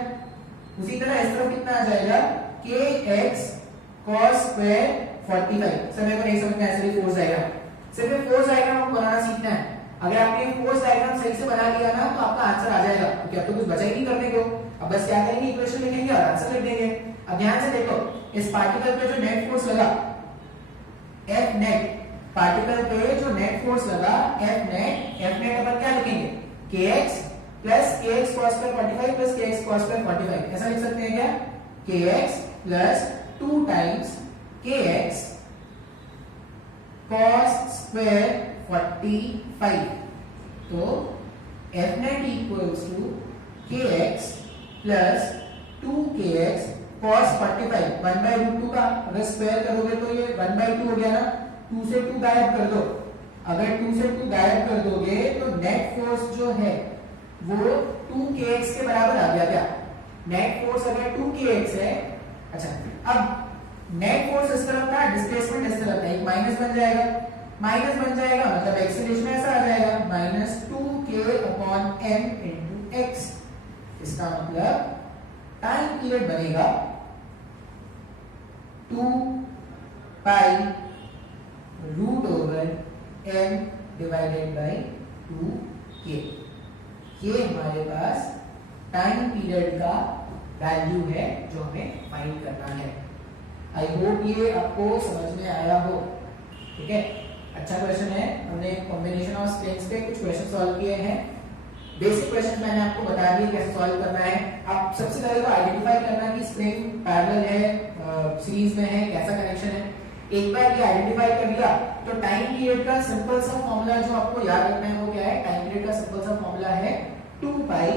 उसी तरह इस तरफ कितना आ जाएगा kx cos 45। सर मेरे को नहीं समझ में ऐसे भी फोर्स डायग्राम, सिर्फ फोर्स डायग्राम आपको बनाना सीखना है। अगर आपने फोर्स डायग्राम सही से बना लिया ना तो आपका आंसर आ जाएगा, क्योंकि अब तो कुछ बचा ही नहीं करने को। अब बस क्या करेंगे, इक्वेशन लिखेंगे और आंसर लिख देंगे। अब ध्यान से देखो, इस पार्टिकल पे जो नेट फोर्स लगा F net, पार्टिकल पे जो नेट फोर्स लगा F net अपन क्या लिखेंगे kx plus kx cos 45 plus kx cos 45, ऐसा लिख सकते हैं क्या, kx plus 2 times kx cos square 45, तो F net equals to kx plus 2kx cos 45, 1/√2 का अगर स्क्वायर करोगे तो ये 1/2 हो गया ना, 2 से 2 गायब कर दो। अगर 2 से 2 गायब कर दोगे तो नेट फोर्स जो है वो 2kx के बराबर आ गया क्या। नेट फोर्स अगर 2kx है, अच्छा अब नेट फोर्स इस तरफ था, डिस्प्लेसमेंट इस तरफ था, एक माइनस बन जाएगा, माइनस बन जाएगा मतलब एक्सीलरेशन ऐसा आ जाएगा -2k/m × x। इसका मतलब टाइम पीरियड बनेगा 2 पाई √m डिवाइडेड बाई 2k। ये हमारे पास टाइम पीरियड का वैल्यू है जो हमें फाइंड करना है। आई होप ये आपको समझ में आया हो, ठीक है। अच्छा क्वेश्चन है, हमने कॉम्बिनेशन ऑफ स्ट्रिंग्स पे कुछ क्वेश्चन सॉल्व किए हैं। बेसिक क्वेश्चन मैंने आपको बता दिया कैसे सॉल्व करना है। आप सबसे पहले तो आइडेंटिफाई करना कि स्प्रिंग पैरेलल है, सीरीज में है, कैसा कनेक्शन है। एक बार ये आइडेंटिफाई कर लिया तो टाइम पीरियड का सिंपल सा फॉर्मूला जो आपको याद रखना है वो क्या है, टाइम पीरियड का सिंपल सा फॉर्मूला है 2 पाई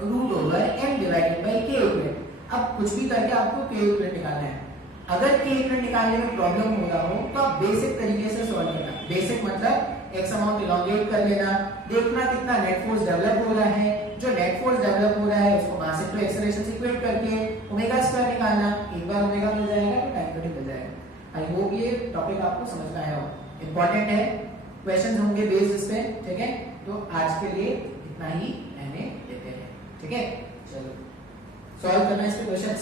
√m divided by k equivalent. अब कुछ भी करके आपको k इक्विवेलेंट निकालना है। अगर k इक्विवेलेंट निकालने में प्रॉब्लम हो रहा हो तो आप बेसिक तरीके से सॉल्व करना। बेसिक मतलब x अमाउंट इलोंगेट कर लेना, देखना कितना नेट फोर्स डेवलप हो रहा है, जो नेट फोर्स डेवलप हो रहा है उसको मास इनटू एक्सेलरेशन से इक्वेट करके ओमेगा स्क्वायर निकालना। एक बार ओमेगा मिल जाएगा तो टाइम पीरियड मिल जाएगा। आई होप ये टॉपिक आपको समझ में आया हो, इंपॉर्टेंट है, क्वेश्चंस होंगे बेस्ड इस पे, ठीक है। तो आज के लिए इतना ही रहने देते हैं, ठीक है। चलो सॉल्व करना है इसके क्वेश्चंस।